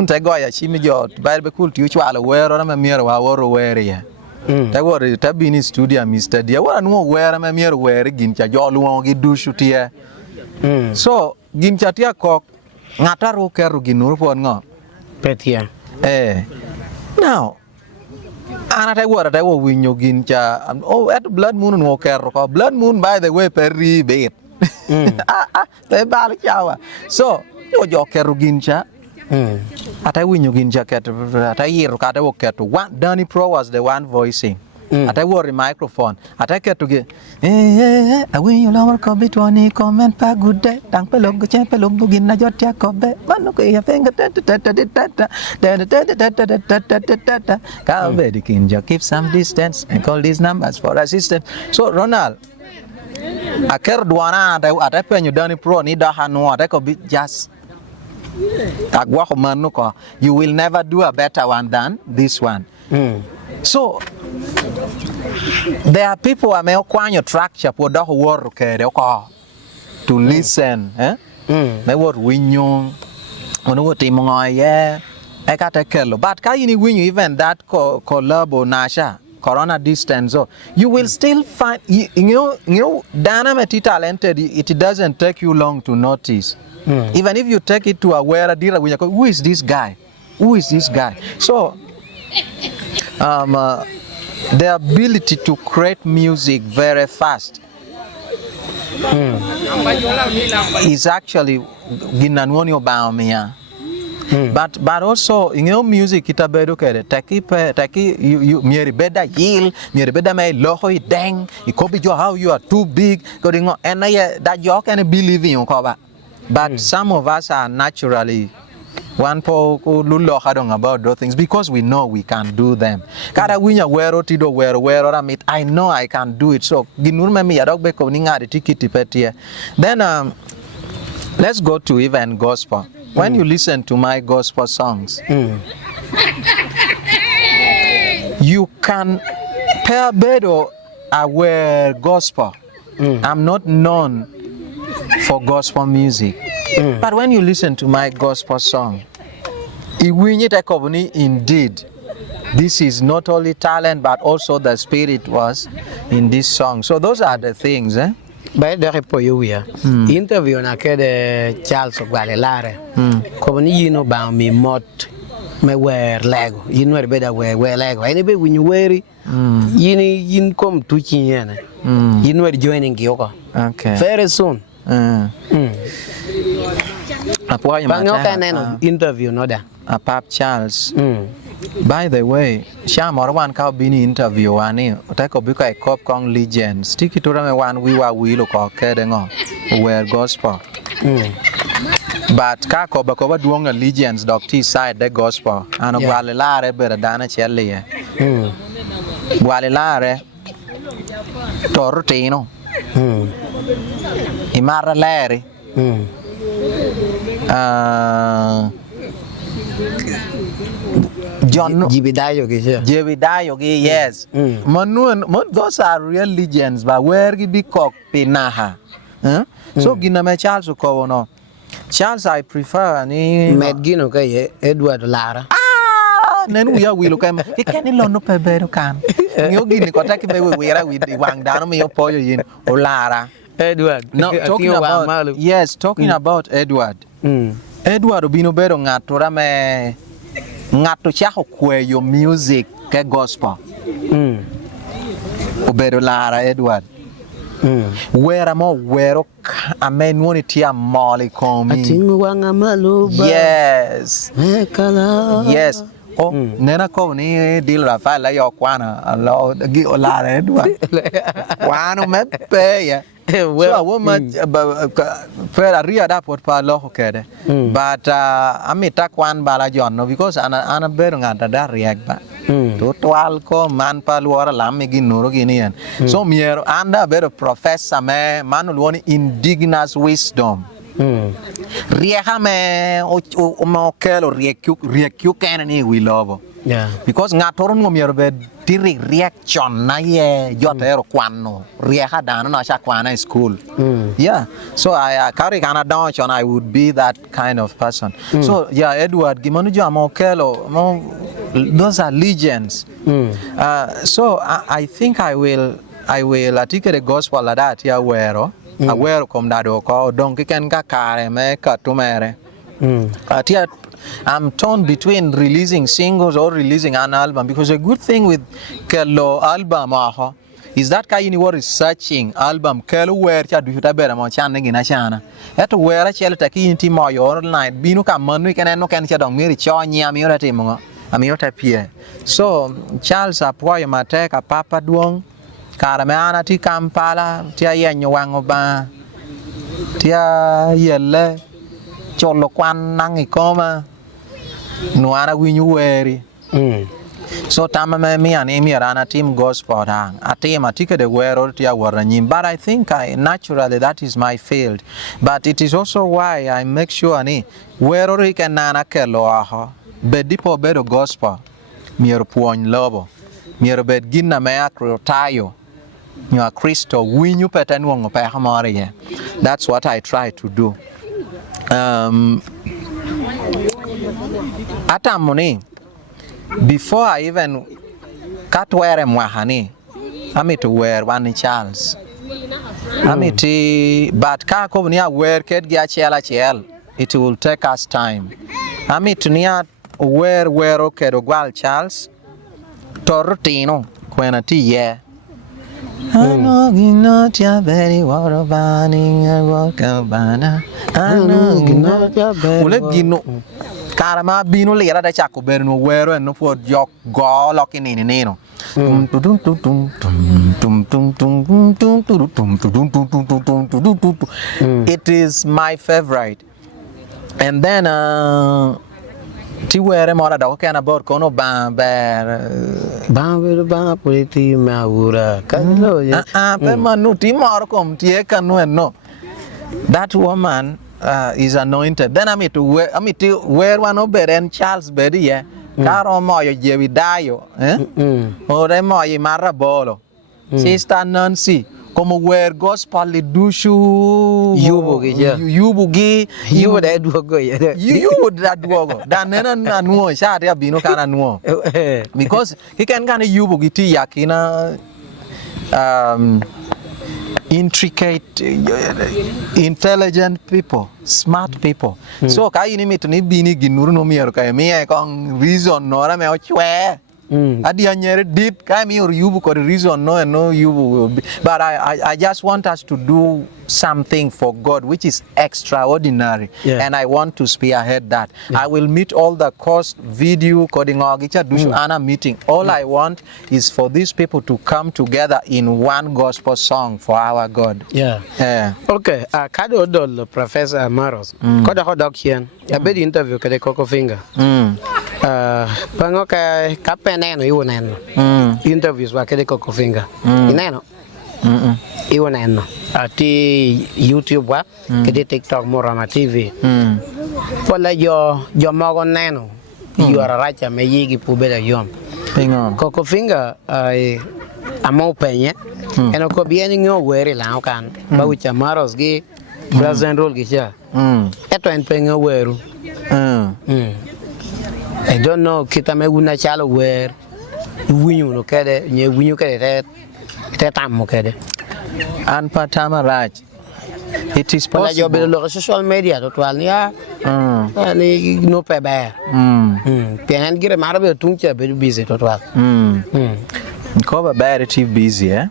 ta goya chimi jot baby culture you walo wero na miero wa woro were ya ta woro ta bini studio Mr. Dia wara no were ma miero were gin cha jolu won gi dushu tie. So gin cha tia kok ngata ro keru ginuru pon ngo Petia. Now, anata wo winyo gin cha at blood moon no kero ko blood moon by the way peri bait te bal chawa so yo kero gin cha ata winyo gin cha ket ata yiro ka wo ket one Danny Pro was the one voicing ata wo microphone ata ket ge a winyo lawar ko bitwani comment pa good day tang pelog go chen pelog gin na jot ya ko be mano ko ya penga ka be dikin ja keep some distance and call these numbers for assistance. So Ronald aker duana ata penyo Danny Pro ni da hanu ata ko bit just agwa ko manu ko you will never do a better one than this one. So there are people who may kwanyo track cha po do wor ke de ko to listen me wor winyo ono wo timo ngoye e ka te kelo but ka yini winyo even that collabo nasha corona distance so you will still find you dynamite talented it doesn't take you long to notice even if you take it to a where dira who is this guy so the ability to create music very fast is actually ginanwoni obamia but also music itabedo kere taki you mieri beda yil mieri beda mai loho deng ikobi jo how you are too big godingo and that you can believe in ko but some of us are naturally one po lulo hadong about those things because we know we can do them. Kada winya wero tido wero ramit I know I can do it so ginurme mi adok be ko ninga de tikiti petie. Then let's go to even gospel. When you listen to my gospel songs, you can pair better aware gospel. I'm not known for gospel music. But when you listen to my gospel song, indeed, this is not only talent but also the spirit was in this song. So those are the things. By the interview na kede Charles Ogwalelare, koboni yino ba mi mot me wear lego yino beda wear lego anyway when you wear yin come to chinyana yino joining yoko okay very soon apo ya interview no da Pap Charles by the way shamor wan ka bini interview ani utako bika e cop kong legends stiki to me wan wiwa wilo ko kede ngo wear gospel but ka ko ba duong legends dok ti side the gospel ano gwale lare bere dana chelle gwale lare tortino imara leri John Jibidayo yes those are real legends but where gi bikok pinaha so giname Charles ko no Charles I prefer ni Medgino kay Edward Lara nen uya wilo kam ikeni lono pebero kan yo gini ko taki be wira with Wang dano mi opoyo yin o Lara Edward no talking about Edward Edward obino bedo ngato rame ngato chaho kweyo music ke gospel obedo Lara Edward wera mo wero amen woni tia moli komi atingu wanga maluba yes kala yes nena ko ni dil Rafael la yo kwana lo gi Lara Edward kwano mepe ya so a woman for a real that pot pa lo kede but amita kwan bala John no because ana beru ngata da react ba to twal ko man pa luora lam gi nuro gini en so miero anda beru professor me manu woni indigenous wisdom rieha me o mo kelo riekyu ken ni wi lobo because ngatoron mo miero be diri reaction na ye jotero kwano rieha dano na sha kwana school so I carry kana don't I would be that kind of person so Edward gimanu jo mo kelo those are legends so I think I will atike the gospel like that awero kom dado ko don ki ken ka kare me katumere atia I'm torn between releasing singles or releasing an album, because a good thing with kello album is that kind of researching album kello where cha du ta bera mo chan ngi na chana eto where chel ta ki inti mo yo online binu ka manu ken no ken cha dong mi cho nya mi ora timo ami ota pie. So Charles apoyo mateka papa duong kara me ana ti Kampala ti ayenyo Wang oba ti yelle cholo kwan nang ikoma nuara winyu weri. So tama me and Amy rana team gospel hang. A team atika de wero tia waranyim. But I think naturally that is my field. But it is also why I make sure ni wero rika nana kelo aho. Bedipo bedo gospel. Miero puony lobo. Miero bed ginna mea tayo. Nywa Kristo winyu peten wongo pe hamari ye. That's what I try to do. Atamoni. Before I even cut wear mwahani, I to wear one Charles. But kako niya wear ket gia chel. It will take us time. To niya wear kedo gwal Charles. Tortino kwena ti ye. I know you not your very water burning a walk bana. I know you not your very Karama binu lera da chako berno wero and no for jok go lock in no. It is my favorite. And then ti were mora da okay na bor kono ban politi maura kalo pe manu ti mor kom ti e kanu no. That woman is anointed. Then to wear one oberen Charles Bedi ye. Caro moyo jevidayo, ore moyo marabolo. Sister Nancy, como wear gospel lidushu. Yubugi, you would that go. You would that go. Dan nena nuo shari abino kana nuo. Because he can kind of yubugi ti yakina intricate, intelligent people, smart people. So kaya ini to ni bini ginuru no mier kaya miya kong reason nora me ochwe. Adi anyere deep kaya mi yubu ko reason no and no yubu. But I just want us to do something for God which is extraordinary, and I want to spearhead that. I will meet all the cost video coding ana meeting. All I want is for these people to come together in one gospel song for our God. Okay. Kado dol Professor MAROS. Koda hodok hian. Ya bedi interview kade Coco Finger. Pango ka kapeneno iwo neno. Interviews wa kade Coco Finger. Ineno. Iwo neno. Ati YouTube wa kade TikTok Morama TV. Pola yo mogo neno. You are racha me yigi pubela yom. Coco Finger amo penye. Eno ko bieni ngo weri lao kan. Ba wicha MAROS gi Brazil roll gi cha. Eto en penye weru. I don't know kita me una chalo wer. Winyu no kede nye winyu kede te tammo kede. An patama raj. It is possible. Yo belo social media to twalnia. Ni no pebe. Pian gire marabe tunche be busy to twal. Cover very busy, eh?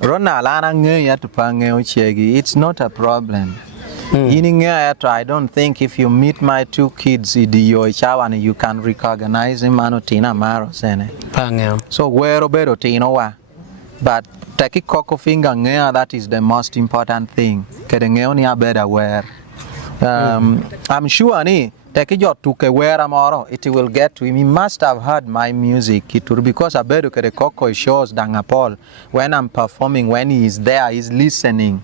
Rona lana nge ya tupange ochegi. It's not a problem. I don't think if you meet my two kids, you can recognize him Tina MAROS. So where Roberto Tino wa. But take Coco Finger, that is the most important thing. Better wear. I'm sure take your took wear amoro, it will get to him. He must have heard my music. It will because I better the Coco shows Dangapol when I'm performing, when he is there, he's listening.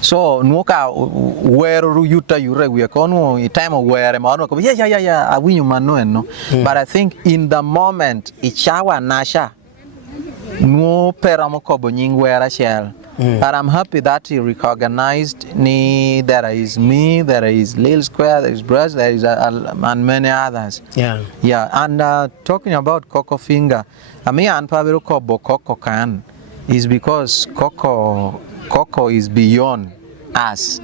So nuka where yuta yure we kono time where mano yeah I win you no. But I think in the moment ichawa nasha no peramo kobo nying where shell. But I'm happy that he recognized me. There is me, there is Lil Square, there is Bruce, there is and many others. And talking about Coco Finger, and Pablo Kobo Coco can is because Coco is beyond us.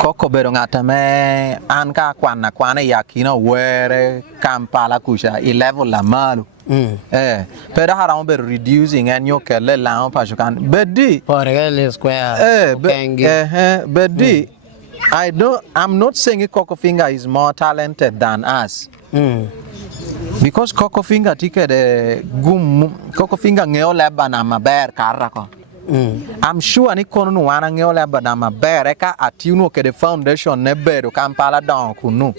Koko bedo ngata me anka kwana yakina were Kampala kusha 11 la malu. Pero harang bedo reducing and yo kele lang pashukan. Bedi. Porgel square. Bedi. I'm not saying Coco Finger is more talented than us. Because Coco Finger tike de Coco Finger ngeo leba na maber karako. I'm sure ni kono no wana ngeo leba na maber eka atiuno ke the foundation ne bedo Kampala down kunu.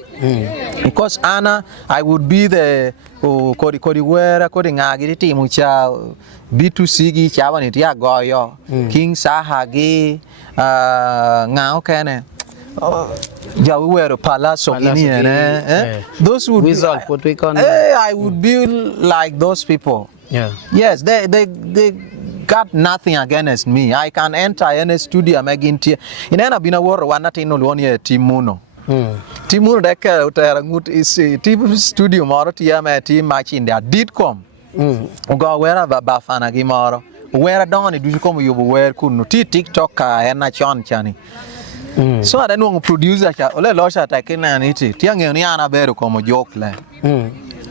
Because Anna, I would be the kodi wera kodi ngagi timu cha B2C gi cha wani tia goyo King Sahagi ngao kene ja we were palazzo those would result what we call I would be like those people. Yes, they got nothing against me. I can enter any studio magin tia inena bina woro wanati no luoni timuno timuno deke utera ngut is team studio moro tia me team match in there did come ugo wera baba fana gi moro wera doni du come yubu wer kunu ti TikTok ena chon chani. So I don't know producer cha ole losha takina niti tia ngeo ni ana beru como joke le.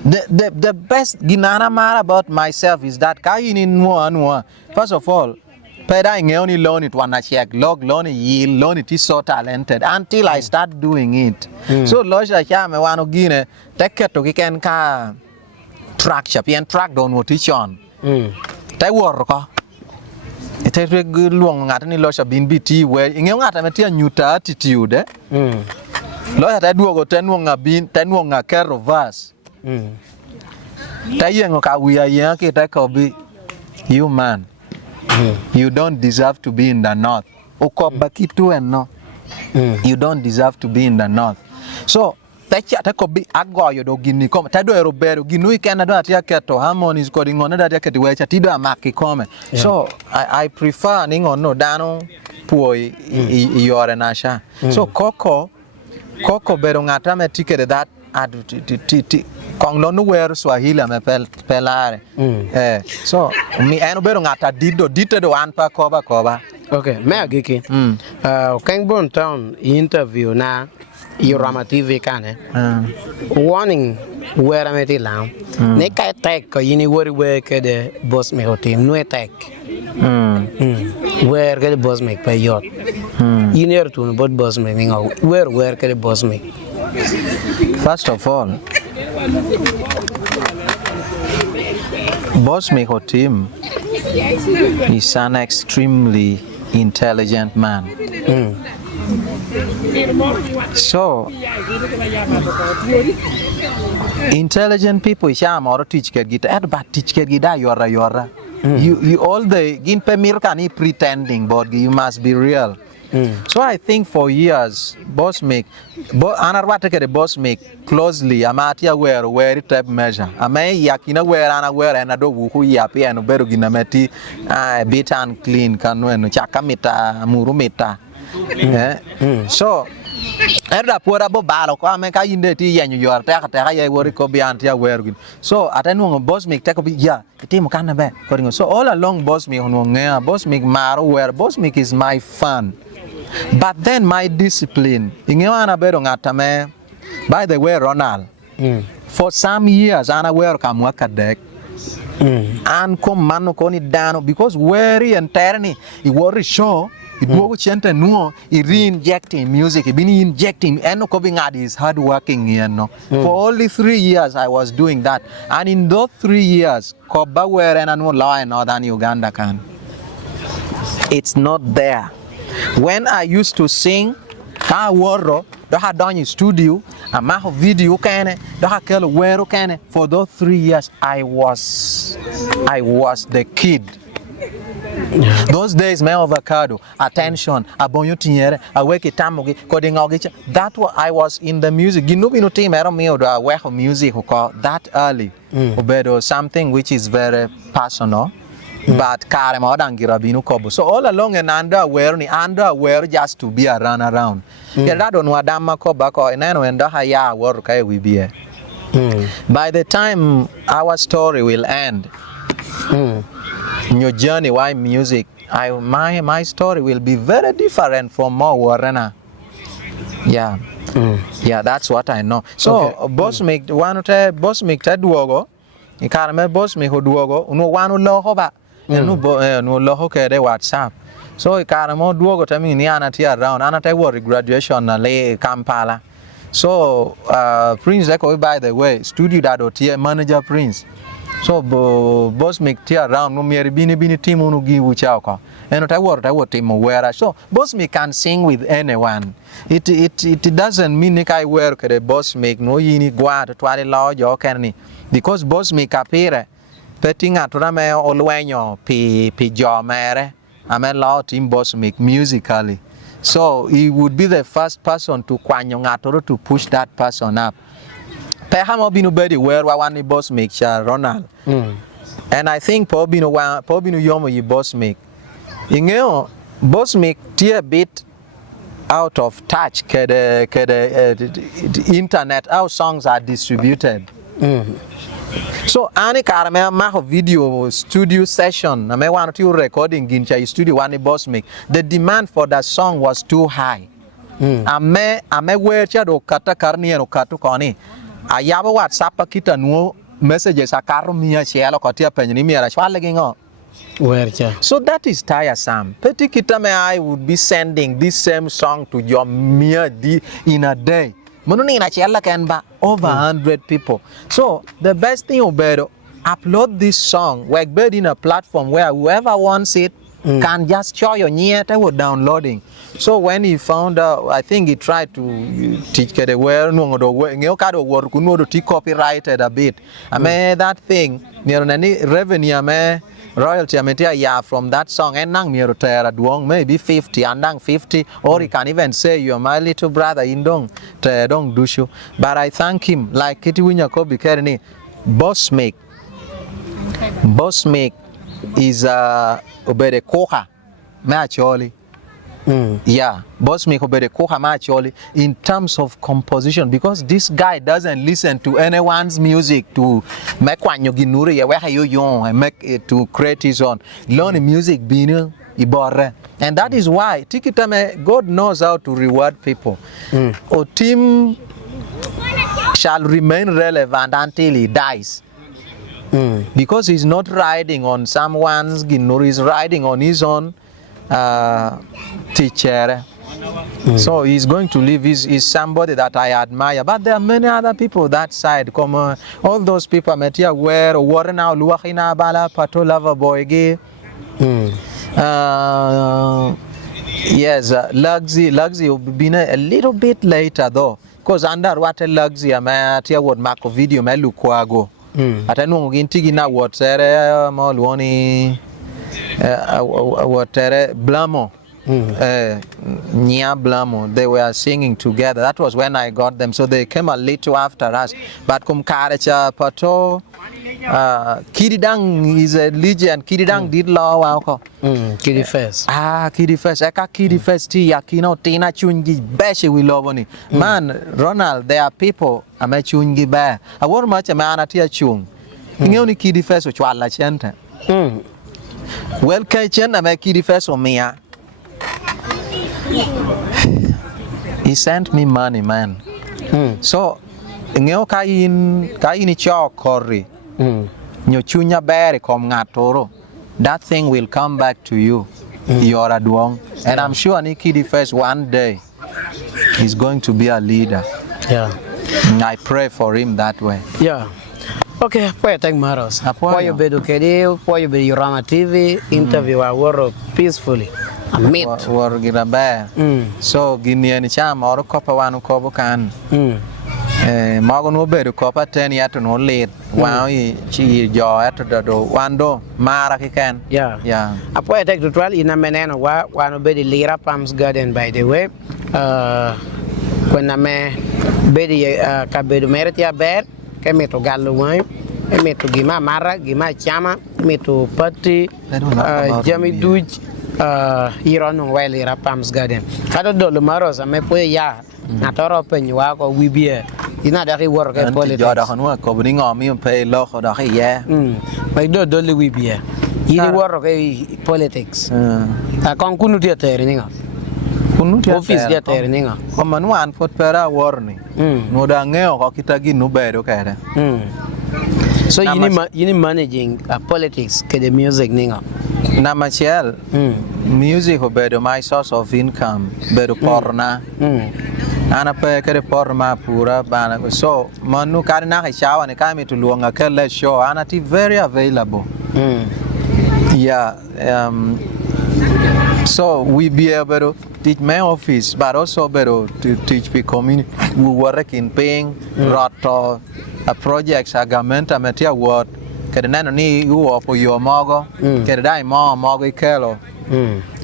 The best ginana mara about myself is that kayini nwa first of all peda ngeo ni loan it wana check log loan yield loan it is so talented until I start doing it. So losha cha me wano gine teketo kiken ka track cha pien track don wotichon. Tai wor ko ite luong ngata ni losha bin biti we ngeo ngata metia nyuta attitude losha ta duogo tenwonga bin tenwonga kero verse tayengo ka wiya yen ke ta ko bi you man you don't deserve to be in the north ukoba kitu eno you don't deserve to be in the north so ta ko bi agoyo do gini kom ta do robero ginu ikena do atia keto harmonies ko ngone da atia keto wecha ti do amaki come so I prefer ningono dano puoi yore nasha so koko bero ngata me tikere that kong no wear Swahili me pelare so mi eno bero ngata dito do an pa koba okay me agiki Kang Bon Town interview na Yorama TV kane warning where am I lang ne kai tek ko yini wori we ke de boss me hotim no tek where ke de boss me pay yot yini er tu bot boss me ngo where ke de boss me. First of all, Boss Miko team is an extremely intelligent man. So, intelligent people or teach guitar, but teach guitar yora. You all the gin pemirkani pretending, but you must be real. So I think for years, Boss make closely. Amatia where it type measure. Ame yakina where ana where ana do wuku yapi anu beru ginameti bit and clean kanwenu chakamita murumita. So erda pura bo balo ko ame ka yinde ti yanyu yor ta ka ye wori ko bi antia where gin. So atanu Boss make take bi ya itimu kana be. So all along Boss make no ngea Boss make maro where Boss make is my fun. But then my discipline, ingewana bedo ngatame. By the way, Ronald, for some years, ana wear kamwaka deck, and come mano koni dano because weary and tyranny, he worry show. It wogo chente nuo, he re-injecting music, he been injecting, and no coping at his hard working here no. For only 3 years I was doing that, and in those 3 years, koba wear and no law in northern Uganda can. It's not there. When I used to sing, I woro, do ha done studio, a maho video kene, do ha kelo wero kene. For those 3 years, I was the kid. Those days, my avocado, attention, abonyo tinyere, aweke tamogi, coding ogicha. That was I was in the music. Ginubi no team ero mi odo aweho music who that early. Obedo something which is very personal. But kare madangira binu kobo. So all along and underwear just to be a run around. Yeah, don't wadama koba ko enano enda haya work we be. By the time our story will end, your journey why music, my story will be very different from more Warrena. Yeah. Yeah, that's what I know. So boss make one te boss make te duogo. Ikara me boss make ho duogo. Uno wanu loho ba. No loho ke de WhatsApp. So ikara mo duogo te mi ni ana ti around. Ana te worry graduation na le Kampala. So Prince Echo, by the way, studio that OT manager Prince. So boss make tea around no mere bini team unu give uchao. And I work team where so boss me can sing with anyone. It doesn't mean I work at a boss make no yini guard to law your canny. Because boss me capire petting at rame olwenyo pi jaw mere. I'm a law team boss make musically. So he would be the first person to to push that person up. Perhaps been nobody where one boss make Ronald. And I think probably yomo you boss make. You know, boss make a bit out of touch the internet how songs are distributed. So any karame ma video studio session, I may want to recording in chai studio one boss make. The demand for that song was too high. Ame where chado kata karni no katu koni. Ayaba WhatsApp kita no messages akaru mia share kotia penjini mia shwale gingo. So that is tiresome. Petty kita me I would be sending this same song to your mia in a day. Mununi na share can ba over 100 people. So the best thing obedo upload this song work bed in a platform where whoever wants it can just show your near they were downloading. So when he found out, I think he tried to teach the where no work to copyrighted a bit. I mean that thing near any revenue royalty from that song and nang near duong maybe 50 and nang 50 or he can even say you're my little brother in dong dushu. But I thank him like Kitty Winyakobi Kerni boss make is obede koha actually. Yeah, boss make obede koha actually in terms of composition because this guy doesn't listen to anyone's music to make ginuri where you young make it to create his own learn music binu ibore. And that is why tikitame God knows how to reward people. O team shall remain relevant until he dies. Because he's not riding on someone's ginur, he's riding on his own teacher. So he's going to live, he's somebody that I admire. But there are many other people that side. Come all those people met here where Warren now Luachina Bala Pato Lava Boyge. Yes, Luxy will be a little bit later though. Because under what a Luxy I'm at here would make a video me lukwago. Atanu gintigi na watere mo luoni watere blamo nya blamo. They were singing together. That was when I got them. So they came a little after us. But kum karacha pato Kididang is a legend. Kididang did law wako. Kiddy Fest. Kiddy Fest. Eka Kiddy Fest ti yakino tina chungi beshe we love ni. Man, Ronald, there are people ame chungi be. I want much ame anatia chung. Ingeo ni Kiddy Fest uchwa la chente. Well, kitchen ame Kiddy Fest omia. He sent me money, man. So, ingeo kain cho kori. Nyochunya bere kom ngatoro. That thing will come back to you. You're a duong. And I'm sure Nikki first one day he's going to be a leader. Yeah. And I pray for him that way. Yeah. Okay, pwede tayong Maros. Pwede bedo kedi, pwede bedo Yorama TV, interview a world peacefully. A meet. War girabe. So gini ni chama oro kopa wanu kobo kan. Mago no bedo kopa 10 yato no late. Wow, chi jo ato do wando mara kikan. Yeah. Yeah. Pwede take tutorial ina meneno wa wano bedo Lira Palms Garden by the way. Kwena me bedo kabedo meritia ber. Kaya meto galo wine, meto gima mara, gima chama, meto pati, jami duj, iron on while Lira Palms Garden. Kado do Maros, ame pwe ya, natoro penyu wako wibie. Ina dari work e politics. Joda hanua ko bringo mi pe loko da ye. Pai do le wibie. Ini work e politics. Kon kunu dia tere ninga. Kunu tia office dia ter ninga. Koman wan pot pera warni. No da ngeo ko kitagi nu bedo kere. So you managing politics ke the music ninga. Na Michelle, music bedo my source of income, bedo porna. Ana pe kere porma pura bana. So manu kari na kishawa ni kami tuluanga kele show. Ana ti very available. Yeah. So we be able to teach my office, but also able to teach people community. We work in paying roto projects agamenta metia word. Kede neno ni uo po yo mogo. Kede dai mogo ikelo.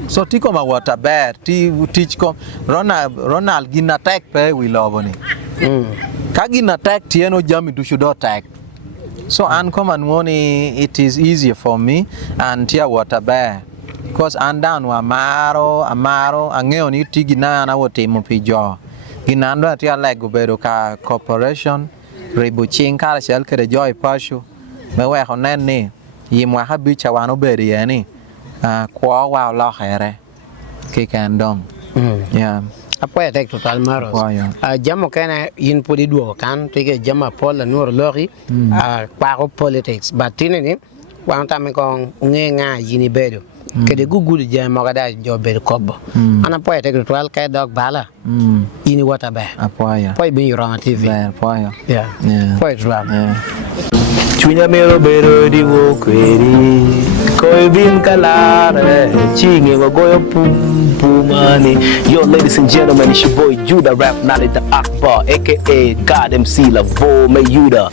So tiko ma water bear. Teach kom Ronald gina tech pe we love ni. Kagina tech tieno jami du should tech. So an come and money it is easier for me and tia water bear. Because and down wa amaro angeo ni tigina na wote mo pijo. Ginando tia like go ka corporation rebuching ka sel ke joy pashu. Me we honen ni yimwa habicha wano beri yani. Kwa wa lo khere. Ke kan dong. Yeah. Apa ya tek total maros. Jamo kana in podi duo kan tege jama pol nur lori pa politics batine ni wan ta me kon ngenga yini bedo. Kede gugu je mogada jobe kobo ana poe tek total kay dog bala ini wata ba apoya poe bin Roma TV apoya yeah poe drama Chunya mero bero di wo kweri Koi bin kalare Chinge wa goyo pum pumani. Yo ladies and gentlemen, it's your boy Judah Rap Nadi the Akbar aka God MC Lavo Mayuda.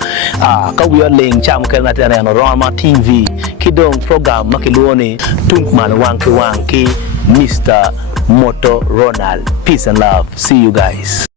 Kawi ling cham kana tena no Roma TV kidong program makiluoni Tungmalo Wang Mr. Moto Ronald. Peace and love. See you guys.